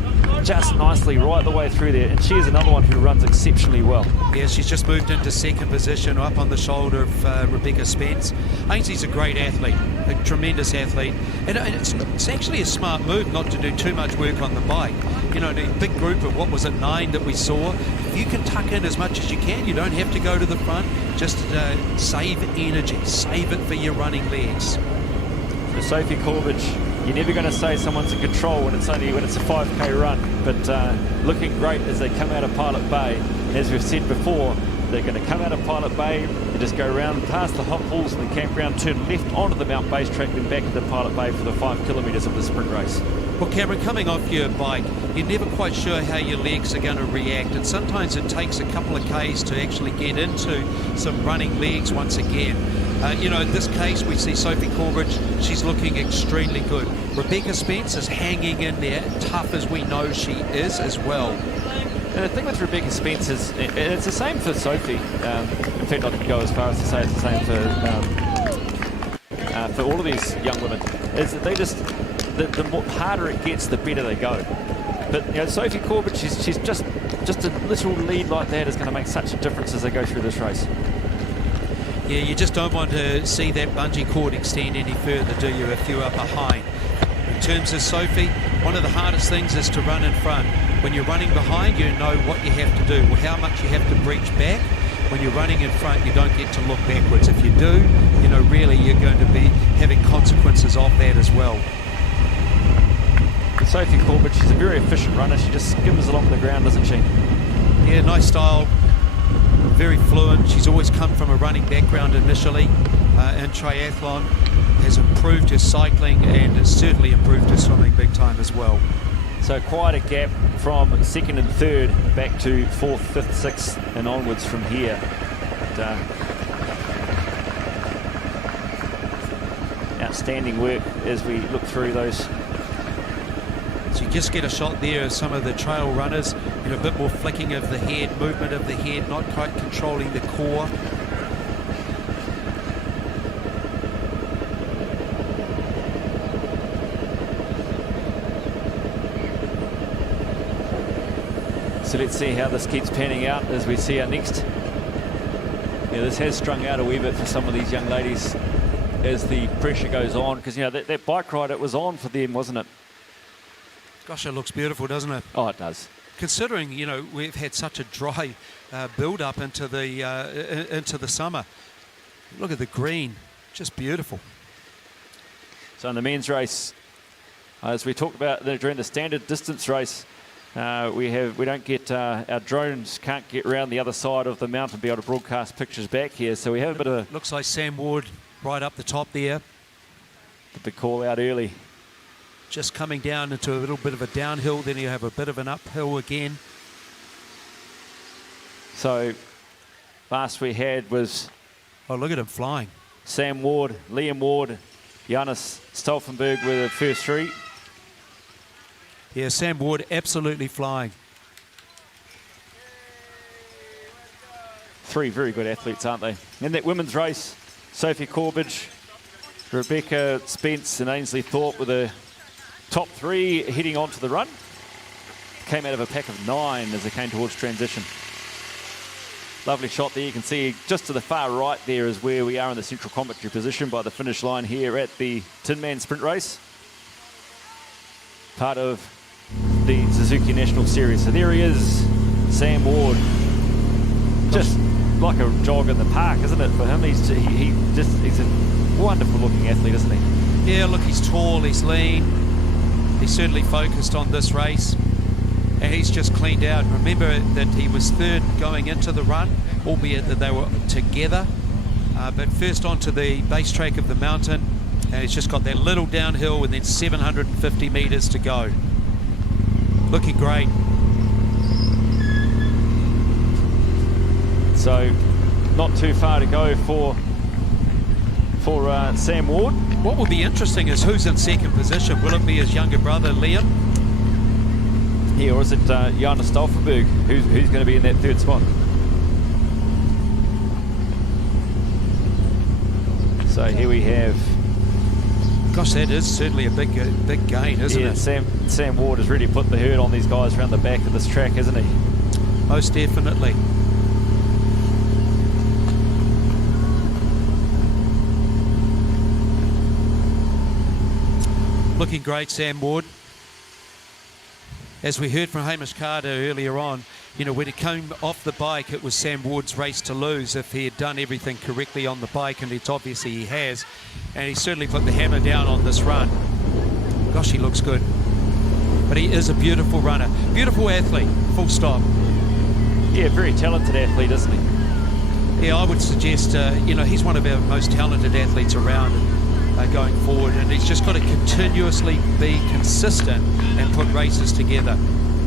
just nicely right the way through there, and she is another one who runs exceptionally well. Yeah, she's just moved into second position, up on the shoulder of Rebecca Spence. Ainsley's a great athlete, a tremendous athlete, and it's actually a smart move not to do too much work on the bike. The big group of, 9 that we saw, if you can tuck in as much as you can, you don't have to go to the front, just save energy, save it for your running legs. For Sophie Corbidge, you're never going to say someone's in control when it's a 5k run, but looking great as they come out of Pilot Bay. As we've said before, they're going to come out of Pilot Bay and just go around past the hot pools and the campground, turn left onto the Mount Base track, then back into Pilot Bay for the 5 kilometres of the sprint race. Well, Cameron, coming off your bike, you're never quite sure how your legs are going to react, and sometimes it takes a couple of Ks to actually get into some running legs once again. In this case, we see Sophie Corbidge. She's looking extremely good. Rebecca Spence is hanging in there, tough as we know she is as well. And the thing with Rebecca Spence is, and it's the same for Sophie. In fact, I could go as far as to say it's the same for all of these young women. Is that they just the more harder it gets, the better they go. But Sophie Corbidge, she's just a little lead like that is going to make such a difference as they go through this race. Yeah, you just don't want to see that bungee cord extend any further, do you, if you are behind. In terms of Sophie, one of the hardest things is to run in front. When you're running behind, you know what you have to do, how much you have to breach back. When you're running in front, you don't get to look backwards. If you do, really you're going to be having consequences of that as well. Sophie Corbidge, she's a very efficient runner. She just skims along the ground, doesn't she? Yeah, nice style. Very fluent. She's always come from a running background initially in triathlon, has improved her cycling and has certainly improved her swimming big time as well. So quite a gap from second and third back to fourth, fifth, sixth and onwards from here. But, outstanding work as we look through those. So you just get a shot there of some of the trail runners, a bit more flicking of the head, movement of the head, not quite controlling the core. So let's see how this keeps panning out as we see our next. Yeah, this has strung out a wee bit for some of these young ladies as the pressure goes on, because that bike ride, it was on for them, wasn't it? Gosh, it looks beautiful, doesn't it? Oh, it does. Considering we've had such a dry build up into the summer. Look at the green, just beautiful. So in the men's race, as we talked about during the standard distance race, we don't get our drones can't get around the other side of the mountain and be able to broadcast pictures back here. So we have a bit of looks like Sam Ward right up the top there. The call out early. Just coming down into a little bit of a downhill, then you have a bit of an uphill again. So last we had was... Oh, look at him flying. Sam Ward, Liam Ward, Jonas Stolfenberg were the first three. Yeah, Sam Ward absolutely flying. Three very good athletes, aren't they? In that women's race, Sophie Corbidge, Rebecca Spence and Ainsley Thorpe were the top three heading on to the run. Came out of a pack of 9 as they came towards transition. Lovely shot there. You can see just to the far right there is where we are in the central commentary position by the finish line here at the Tinman Sprint Race. Part of the Suzuki National Series. So there he is, Sam Ward. Just like a jog in the park, isn't it, for him? He's a wonderful looking athlete, isn't he? Yeah, look, he's tall, he's lean. He's certainly focused on this race, and he's just cleaned out. Remember that he was third going into the run, albeit that they were together. But first onto the base track of the mountain, and he's just got that little downhill and then 750 metres to go. Looking great. So not too far to go for Sam Ward. What will be interesting is who's in second position. Will it be his younger brother, Liam? Yeah, or is it Jonas Stolfenberg who's going to be in that third spot? So here we have... Gosh, that is certainly a big gain, isn't it? Sam Ward has really put the hurt on these guys around the back of this track, hasn't he? Most definitely. Looking great, Sam Ward. As we heard from Hamish Carter earlier on, when he came off the bike, it was Sam Ward's race to lose if he had done everything correctly on the bike, and it's obviously he has. And he certainly put the hammer down on this run. Gosh, he looks good. But he is a beautiful runner. Beautiful athlete, full stop. Yeah, very talented athlete, isn't he? Yeah, I would suggest, he's one of our most talented athletes around going forward, and he's just got to continuously be consistent and put races together.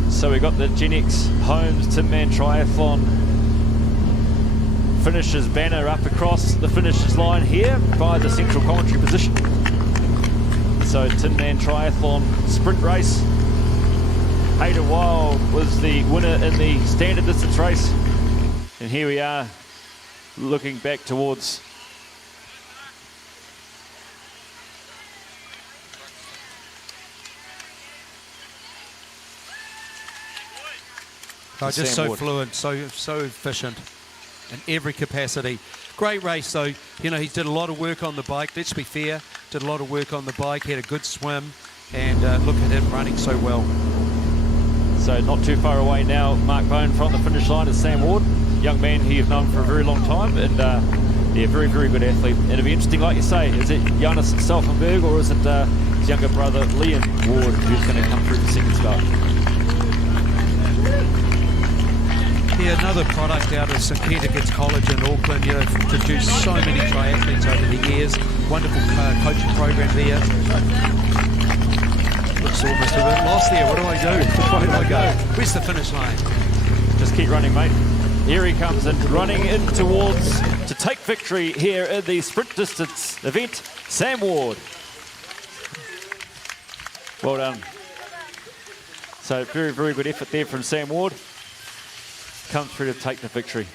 So we've got the GENX Homes Tinman Triathlon finishes banner up across the finishers line here by the central commentary position. So Tinman Triathlon sprint race Hader Wild was the winner in the standard distance race. And here we are looking back towards just Sam so Ward. fluent, so efficient in every capacity. Great race though. You know, he did a lot of work on the bike. Let's be fair, did a lot of work on the bike. Had a good swim, and look at him running so well. So not too far away now, Mark Bone from the finish line is Sam Ward, young man who you've known for a very long time, and yeah, very, very good athlete. And it'll be interesting, like you say, is it Jonas Stauffenberg or is it his younger brother Liam Ward who's going to come through the second start? Yeah, another product out of St Peter Kids College in Auckland. You know, produced so many triathletes over the years. Wonderful coaching program there. Looks almost a bit lost there. What do I do? Where do I go? Where's the finish line? Just keep running, mate. Here he comes in, running in towards to take victory here in the sprint distance event, Sam Ward. Well done. So very, very good effort there from Sam Ward. Comes through to take the victory.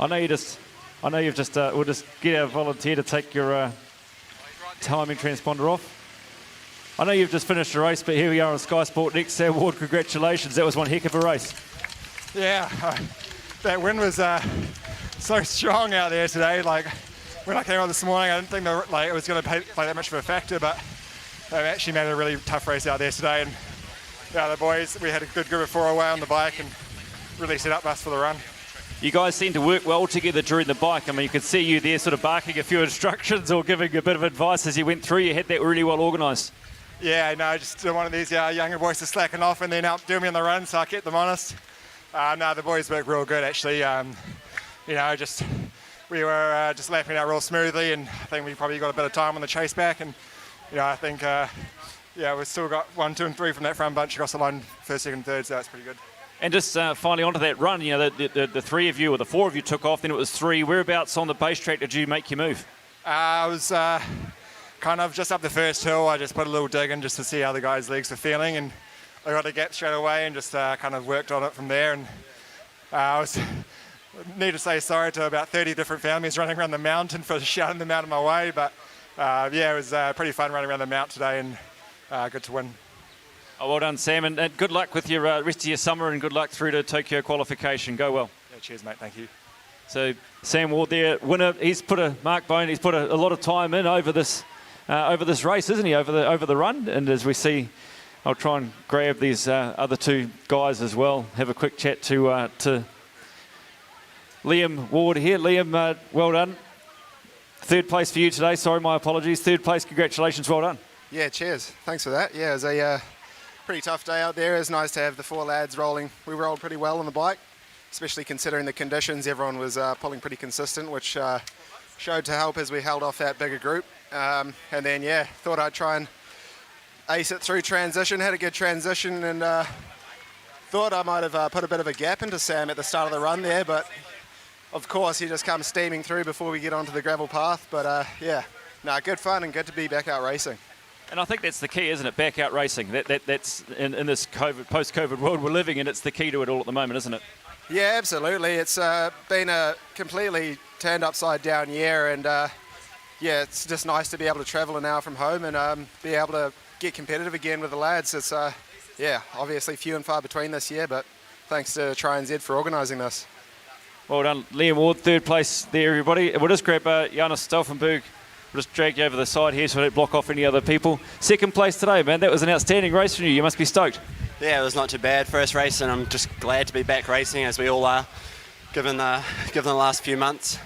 I know you've just, we'll just get our volunteer to take your timing transponder off. I know you've just finished the race, but here we are on Sky Sport Next. Sam Ward, congratulations. That was one heck of a race. Yeah, that wind was so strong out there today. Like when I came out this morning, I didn't think that, it was going to play that much of a factor, but they actually made a really tough race out there today. And yeah, the boys, we had a good group of 4 away on the bike and really set up us for the run. You guys seem to work well together during the bike. I mean, you could see you there sort of barking a few instructions or giving a bit of advice as you went through. You had that really well organised. Yeah, no, just one of these younger boys to slacking off and then outdo me on the run, so I kept them honest. No, the boys worked real good actually. You know, we were just lapping out real smoothly, and I think we probably got a bit of time on the chase back. And you know, I think yeah, we've still got 1, 2, and 3 from that front bunch across the line, first, second, third, so that's pretty good. And just finally onto that run, you know, the 3 of you or the 4 of you took off, then it was 3. Whereabouts on the base track did you make your move? I was kind of just up the first hill. I just put a little dig in just to see how the guys' legs were feeling, and I got a gap straight away and just kind of worked on it from there. And I need to say sorry to about 30 different families running around the mountain for shouting them out of my way, but yeah, it was pretty fun running around the mount today, and good to win. Oh, well done, Sam, and good luck with your rest of your summer, and good luck through to Tokyo qualification. Go well. Yeah, cheers, mate. Thank you. So Sam Ward there, winner. He's put a lot of time in over this race, isn't he? Over the run, and as we see, I'll try and grab these other 2 guys as well. Have a quick chat to Liam Ward here. Liam, well done. 3rd place for you today. Sorry, my apologies. 3rd place. Congratulations. Well done. Yeah, cheers. Thanks for that. Yeah, it was a pretty tough day out there. It was nice to have the 4 lads rolling. We rolled pretty well on the bike, especially considering the conditions. Everyone was pulling pretty consistent, which showed to help as we held off that bigger group. And then, yeah, thought I'd try and ace it through transition. Had a good transition, and thought I might have put a bit of a gap into Sam at the start of the run there, but of course he just comes steaming through before we get onto the gravel path. But yeah, no, good fun and good to be back out racing. And I think that's the key, isn't it? Back out racing. That's in this post-COVID world we're living in. It's the key to it all at the moment, isn't it? Yeah, absolutely. It's been a completely turned upside down year, and yeah, it's just nice to be able to travel an hour from home and be able to get competitive again with the lads. It's yeah, obviously few and far between this year, but thanks to Try and Z for organising this. Well done, Liam Ward, 3rd place there, everybody. We'll just grab Jonas Stauffenberg. We'll just drag you over the side here so I don't block off any other people. 2nd place today, man. That was an outstanding race from you. You must be stoked. Yeah, it was not too bad. First race, and I'm just glad to be back racing, as we all are, given the last few months.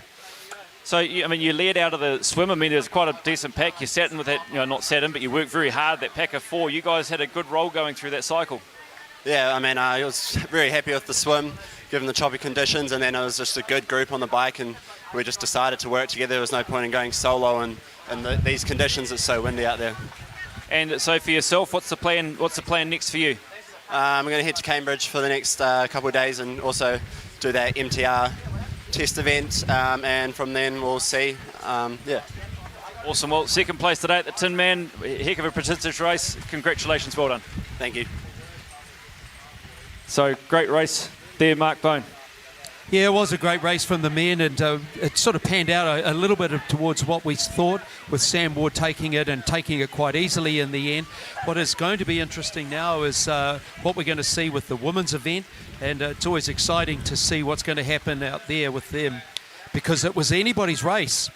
So, I mean, you led out of the swim. I mean, there's quite a decent pack. You sat in with that, you know, not sat in, but you worked very hard, that pack of 4. You guys had a good roll going through that cycle. Yeah, I mean, I was very happy with the swim, given the choppy conditions, and then it was just a good group on the bike, and we just decided to work together. There was no point in going solo, and these conditions, it's so windy out there. And so for yourself, what's the plan next for you? I'm going to head to Cambridge for the next couple of days and also do that MTR test event, and from then we'll see. Yeah. Awesome. Well, second place today at the Tinman. Heck of a prestigious race. Congratulations. Well done. Thank you. So, great race there, Mark Bone. Yeah, it was a great race from the men, and it sort of panned out a little bit towards what we thought, with Sam Ward taking it quite easily in the end. What is going to be interesting now is what we're going to see with the women's event, and it's always exciting to see what's going to happen out there with them, because it was anybody's race.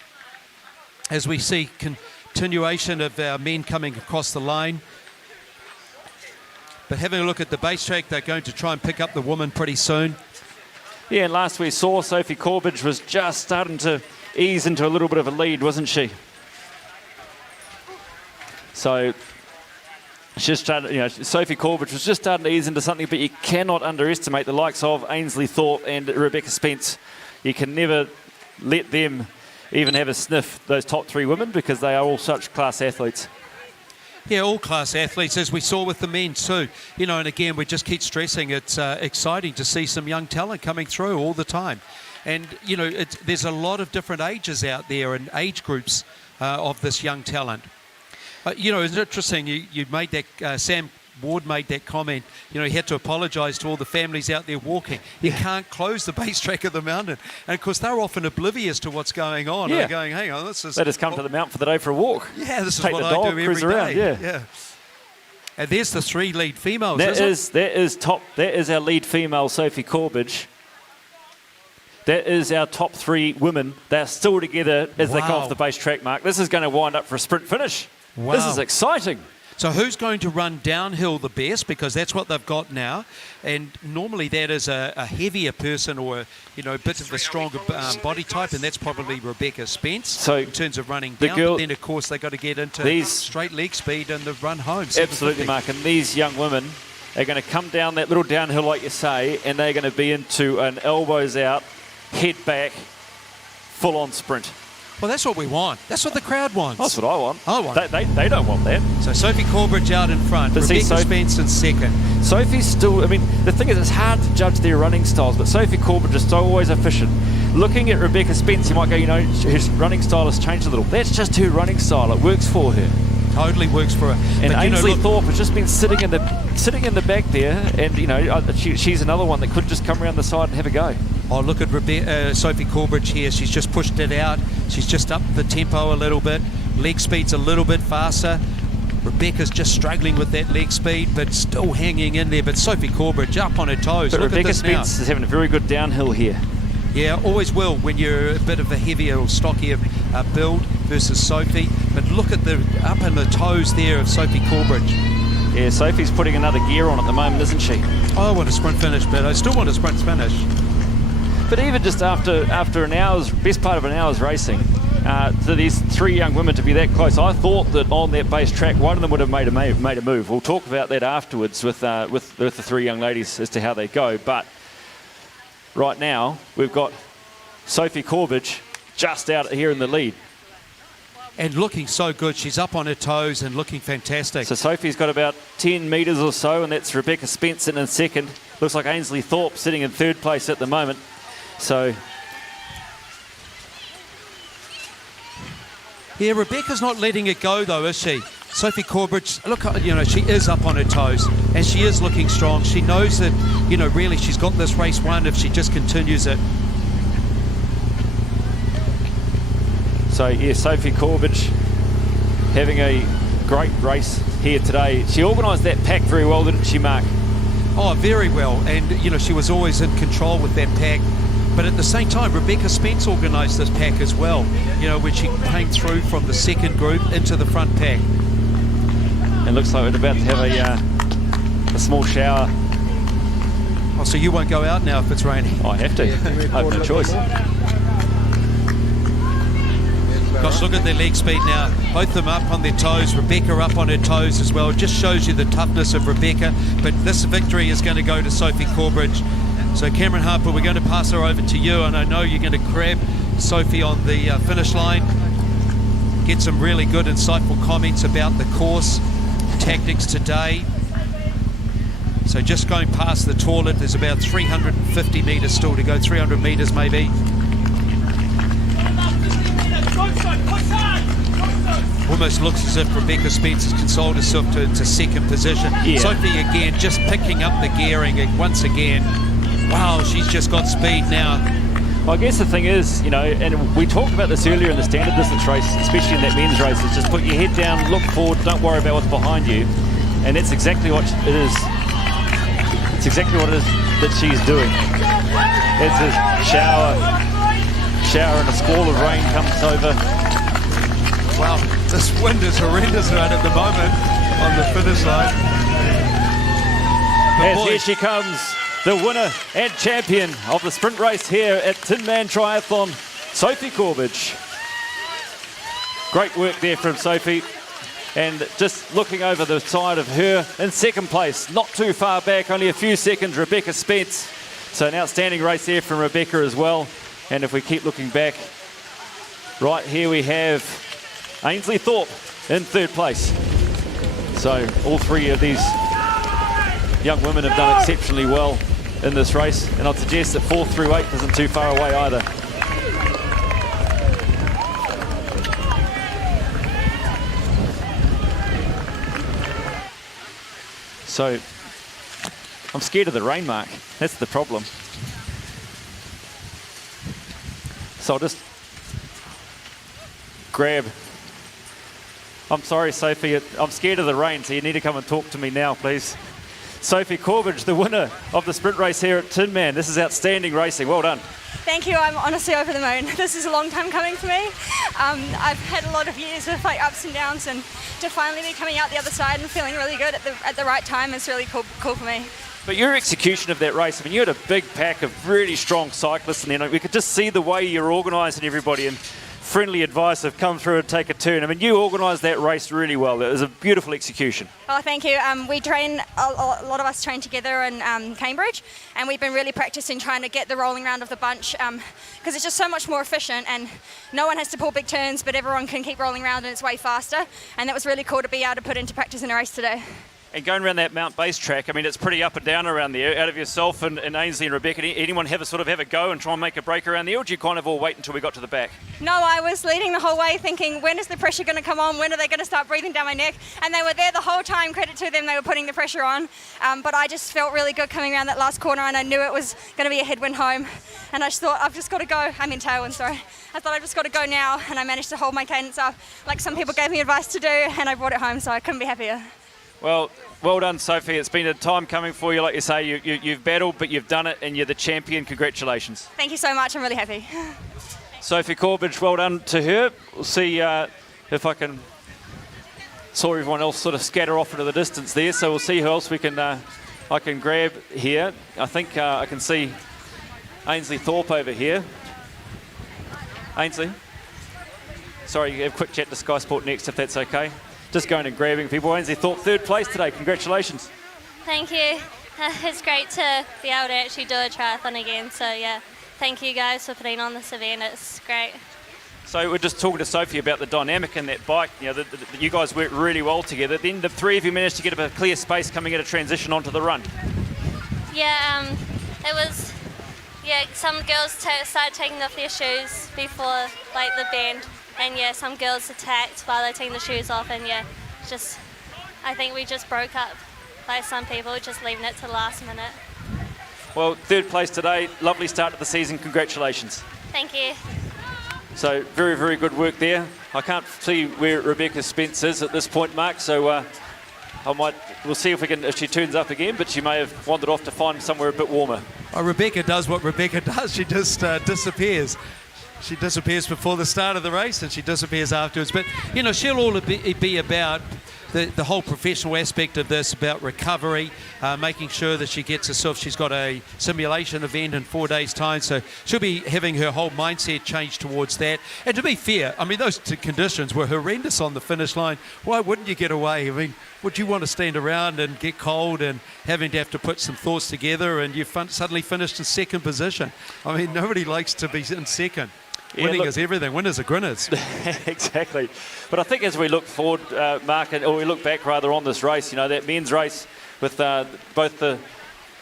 As we see continuation of our men coming across the line. But having a look at the base track, they're going to try and pick up the women pretty soon. Yeah, and last we saw, Sophie Corbidge was just starting to ease into a little bit of a lead, wasn't she? So, Sophie Corbidge was just starting to ease into something, but you cannot underestimate the likes of Ainsley Thorpe and Rebecca Spence. You can never let them even have a sniff, those top three women, because they are all such class athletes. Yeah, all class athletes, as we saw with the men too. You know, and again, we just keep stressing it's exciting to see some young talent coming through all the time. And, you know, there's a lot of different ages out there and age groups of this young talent. You know, it's interesting, you made that, Sam Ward made that comment, you know, he had to apologise to all the families out there walking. You can't close the base track of the mountain. And of course, they're often oblivious to what's going on. Yeah. They're going, hang on, this is... They just come to the mountain for the day for a walk. Yeah, this is Take what the I dog, do cruise every around, day. yeah. And there's the three lead females, That is our lead female, Sophie Corbidge. That is our top three women. They're still together as they come off the base track, Mark. This is going to wind up for a sprint finish. Wow. This is exciting. So who's going to run downhill the best? Because that's what they've got now. And normally that is a heavier person, or a bit of a stronger body type, and that's probably Rebecca Spence. So in terms of running down, but then of course they've got to get into these straight leg speed and the run home. Absolutely, Mark. And these young women are going to come down that little downhill, like you say, and they're going to be into an elbows out, head back, full on sprint. Well, that's what we want. That's what the crowd wants. That's what I want. I want. They don't want that. So Sophie Corbidge out in front. But Rebecca Spence in second. Sophie's still, I mean, the thing is, it's hard to judge their running styles, but Sophie Corbidge is still always efficient. Looking at Rebecca Spence, you might go, her running style has changed a little. That's just her running style. It works for her. Totally works for her. And Ainsley Thorpe has just been sitting in the back there, and she's another one that could just come around the side and have a go. Oh, look at Sophie Corbidge here. She's just pushed it out. She's just upped the tempo a little bit. Leg speed's a little bit faster. Rebecca's just struggling with that leg speed, but still hanging in there. But Sophie Corbidge up on her toes. But look Rebecca at this Spence now. is having a very good downhill here. Yeah, always will when you're a bit of a heavier or stockier build versus Sophie. But look at the up on the toes there of Sophie Corbidge. Yeah, Sophie's putting another gear on at the moment, isn't she? I want a sprint finish, but I still want a sprint finish. But even just after best part of an hour's racing, to these three young women to be that close, I thought that on that base track, one of them would have made a move. We'll talk about that afterwards with the three young ladies as to how they go. But right now, we've got Sophie Corbidge just out here in the lead. And looking so good. She's up on her toes and looking fantastic. So Sophie's got about 10 metres or so, and that's Rebecca Spence in second. Looks like Ainsley Thorpe sitting in third place at the moment. So, yeah, Rebecca's not letting it go though, is she? Sophie Corbidge, look, she is up on her toes and she is looking strong. She knows that, really she's got this race won if she just continues it. So yeah, Sophie Corbidge having a great race here today. She organised that pack very well, didn't she, Mark? Oh, very well. And, she was always in control with that pack. But at the same time, Rebecca Spence organised this pack as well, when she came through from the second group into the front pack. And looks like we're about to have a small shower. Oh, so you won't go out now if it's raining? I have to. I have no choice. Gosh, look at their leg speed now. Both of them up on their toes. Rebecca up on her toes as well. It just shows you the toughness of Rebecca. But this victory is going to go to Sophie Corbidge. So Cameron Harper, we're going to pass her over to you, and I know you're going to grab Sophie on the finish line, get some really good insightful comments about the course, tactics today. So just going past the toilet, there's about 350 metres still to go, 300 metres maybe. almost looks as if Rebecca Spencer's consoled herself to second position. Yeah. Sophie again just picking up the gearing once again. Wow, she's just got speed now. Well, I guess the thing is, you know, and we talked about this earlier in the standard distance race, especially in that men's race, is just put your head down, look forward, don't worry about what's behind you. And that's exactly what it is. It's exactly what it is that she's doing. It's a shower and a squall of rain comes over. Wow, this wind is horrendous right at the moment on the finish line. And here she comes, the winner and champion of the sprint race here at Tinman Triathlon, Sophie Corbidge. Great work there from Sophie. And just looking over the side of her, in second place, not too far back, only a few seconds, Rebecca Spence. So an outstanding race there from Rebecca as well. And if we keep looking back, right here we have Ainsley Thorpe in third place. So all three of these young women have done exceptionally well in this race. And I'd suggest that 4th through 8th isn't too far away either. So, I'm scared of the rain, Mark. That's the problem. So I'll just grab. I'm sorry, Sophie. I'm scared of the rain, so you need to come and talk to me now, please. Sophie Corbidge, the winner of the sprint race here at Tinman. This is outstanding racing. Well done. Thank you. I'm honestly over the moon. This is a long time coming for me. I've had a lot of years of like ups and downs, and to finally be coming out the other side and feeling really good at the right time is really cool for me. But your execution of that race, I mean, you had a big pack of really strong cyclists, and then we could just see the way you're organising everybody, and friendly advice have come through and take a turn. I mean, you organised that race really well. It was a beautiful execution. Oh, thank you. We train, a lot of us train together in Cambridge, and we've been really practicing trying to get the rolling round of the bunch because it's just so much more efficient, and no one has to pull big turns, but everyone can keep rolling around and it's way faster. And that was really cool to be able to put into practice in a race today. And going around that Mount Base track, I mean, it's pretty up and down around there. Out of yourself and Ainsley and Rebecca, anyone have a go and try and make a break around there, or do you kind of all wait until we got to the back? No, I was leading the whole way thinking, when is the pressure going to come on? When are they going to start breathing down my neck? And they were there the whole time. Credit to them, they were putting the pressure on. But I just felt really good coming around that last corner, and I knew it was going to be a headwind home. And I just thought, I've just got to go. I mean tailwind, sorry. I thought I've just got to go now, and I managed to hold my cadence up like some people gave me advice to do, and I brought it home, so I couldn't be happier. Well done, Sophie. It's been a time coming for you. Like you say, you've battled, but you've done it, and you're the champion. Congratulations. Thank you so much. I'm really happy. Sophie Corbidge, well done to her. We'll see if I can... Saw everyone else sort of scatter off into the distance there, so we'll see who else we can I can grab here. I think I can see Ainsley Thorpe over here. Ainsley? Sorry, you have a quick chat to skysportnext if that's okay. Just going and grabbing people. Ainsley Thorpe, third place today. Congratulations. Thank you. It's great to be able to actually do a triathlon again. So yeah, thank you guys for putting on this event. It's great. So we're just talking to Sophie about the dynamic in that bike. You know, you guys work really well together. Then the three of you managed to get a clear space coming at a transition onto the run. Yeah, it was. Yeah, some girls started taking off their shoes before like the bend. And yeah, some girls attacked while they're taking the shoes off, and yeah, I think we just broke up by some people, just leaving it to the last minute. Well, third place today, lovely start to the season, congratulations. Thank you. So very, very good work there. I can't see where Rebecca Spence is at this point, Mark, so we'll see if she turns up again, but she may have wandered off to find somewhere a bit warmer. Well, Rebecca does what Rebecca does, she just disappears. She disappears before the start of the race and she disappears afterwards. But, you know, she'll all be about the whole professional aspect of this, about recovery, making sure that she gets herself, she's got a simulation event in 4 days' time, so she'll be having her whole mindset changed towards that. And to be fair, I mean, those conditions were horrendous on the finish line. Why wouldn't you get away? I mean, would you want to stand around and get cold and having to have to put some thoughts together and you suddenly finished in second position? I mean, nobody likes to be in second. Yeah, winning is everything. Winners are grinners. Exactly. But I think as we look forward, Mark, or we look back rather on this race, you know, that men's race with both the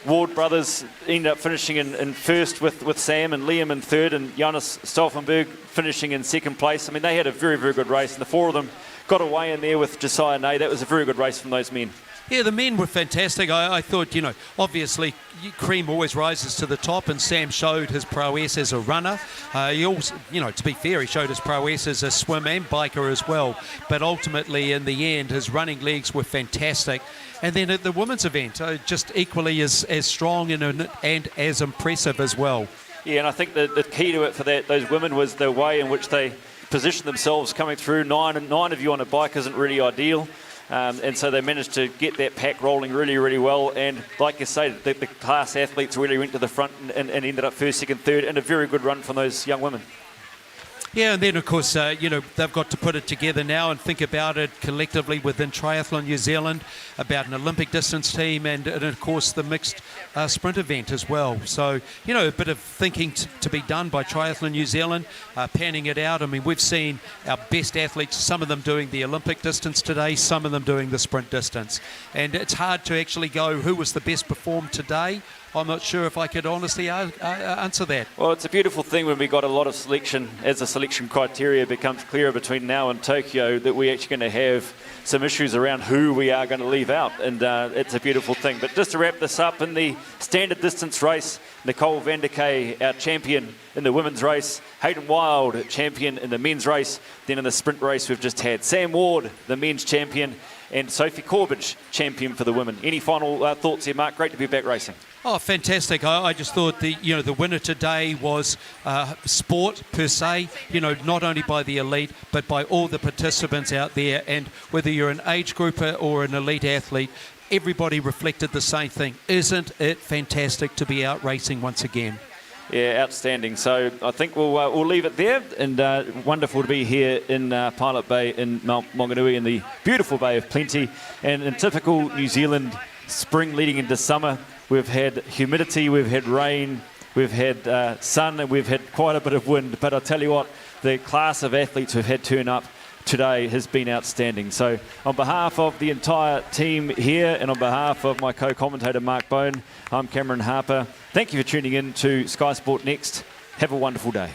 Ward brothers ended up finishing in first with Sam and Liam in third, and Jonas Stolfenberg finishing in second place. I mean, they had a very, very good race, and the four of them got away in there with Josiah Nay. That was a very good race from those men. Yeah, the men were fantastic. I thought, obviously cream always rises to the top, and Sam showed his prowess as a runner. He also, to be fair, he showed his prowess as a swim and biker as well. But ultimately, in the end, his running legs were fantastic. And then at the women's event, just equally as strong and as impressive as well. Yeah, and I think the key to it for those women was the way in which they positioned themselves coming through. Nine of you on a bike isn't really ideal. And so they managed to get that pack rolling really, really well. And like you say, the class athletes really went to the front and ended up first, second, third, and a very good run from those young women. Yeah, and then of course, they've got to put it together now and think about it collectively within Triathlon New Zealand, about an Olympic distance team and of course the mixed sprint event as well. So, a bit of thinking to be done by Triathlon New Zealand, panning it out. I mean, we've seen our best athletes, some of them doing the Olympic distance today, some of them doing the sprint distance. And it's hard to actually go who was the best performed today. I'm not sure if I could honestly answer that. Well, it's a beautiful thing when we got a lot of selection, as the selection criteria becomes clearer between now and Tokyo, that we're actually going to have some issues around who we are going to leave out, and it's a beautiful thing. But just to wrap this up, in the standard distance race, Nicole van der Kay, our champion in the women's race, Hayden Wild, champion in the men's race. Then in the sprint race, we've just had Sam Ward, the men's champion, and Sophie Corbidge, champion for the women. Any final thoughts here, Mark? Great to be back racing. Oh, fantastic. I just thought the winner today was sport per se, not only by the elite, but by all the participants out there. And whether you're an age grouper or an elite athlete, everybody reflected the same thing. Isn't it fantastic to be out racing once again? Yeah, outstanding. So I think we'll leave it there, and wonderful to be here in Pilot Bay in Mount Maunganui in the beautiful Bay of Plenty. And in typical New Zealand spring leading into summer, we've had humidity, we've had rain, we've had sun, and we've had quite a bit of wind. But I'll tell you what, the class of athletes who've had turn up today has been outstanding. So on behalf of the entire team here and on behalf of my co-commentator Mark Bone, I'm Cameron Harper. Thank you for tuning in to Sky Sport Next. Have a wonderful day.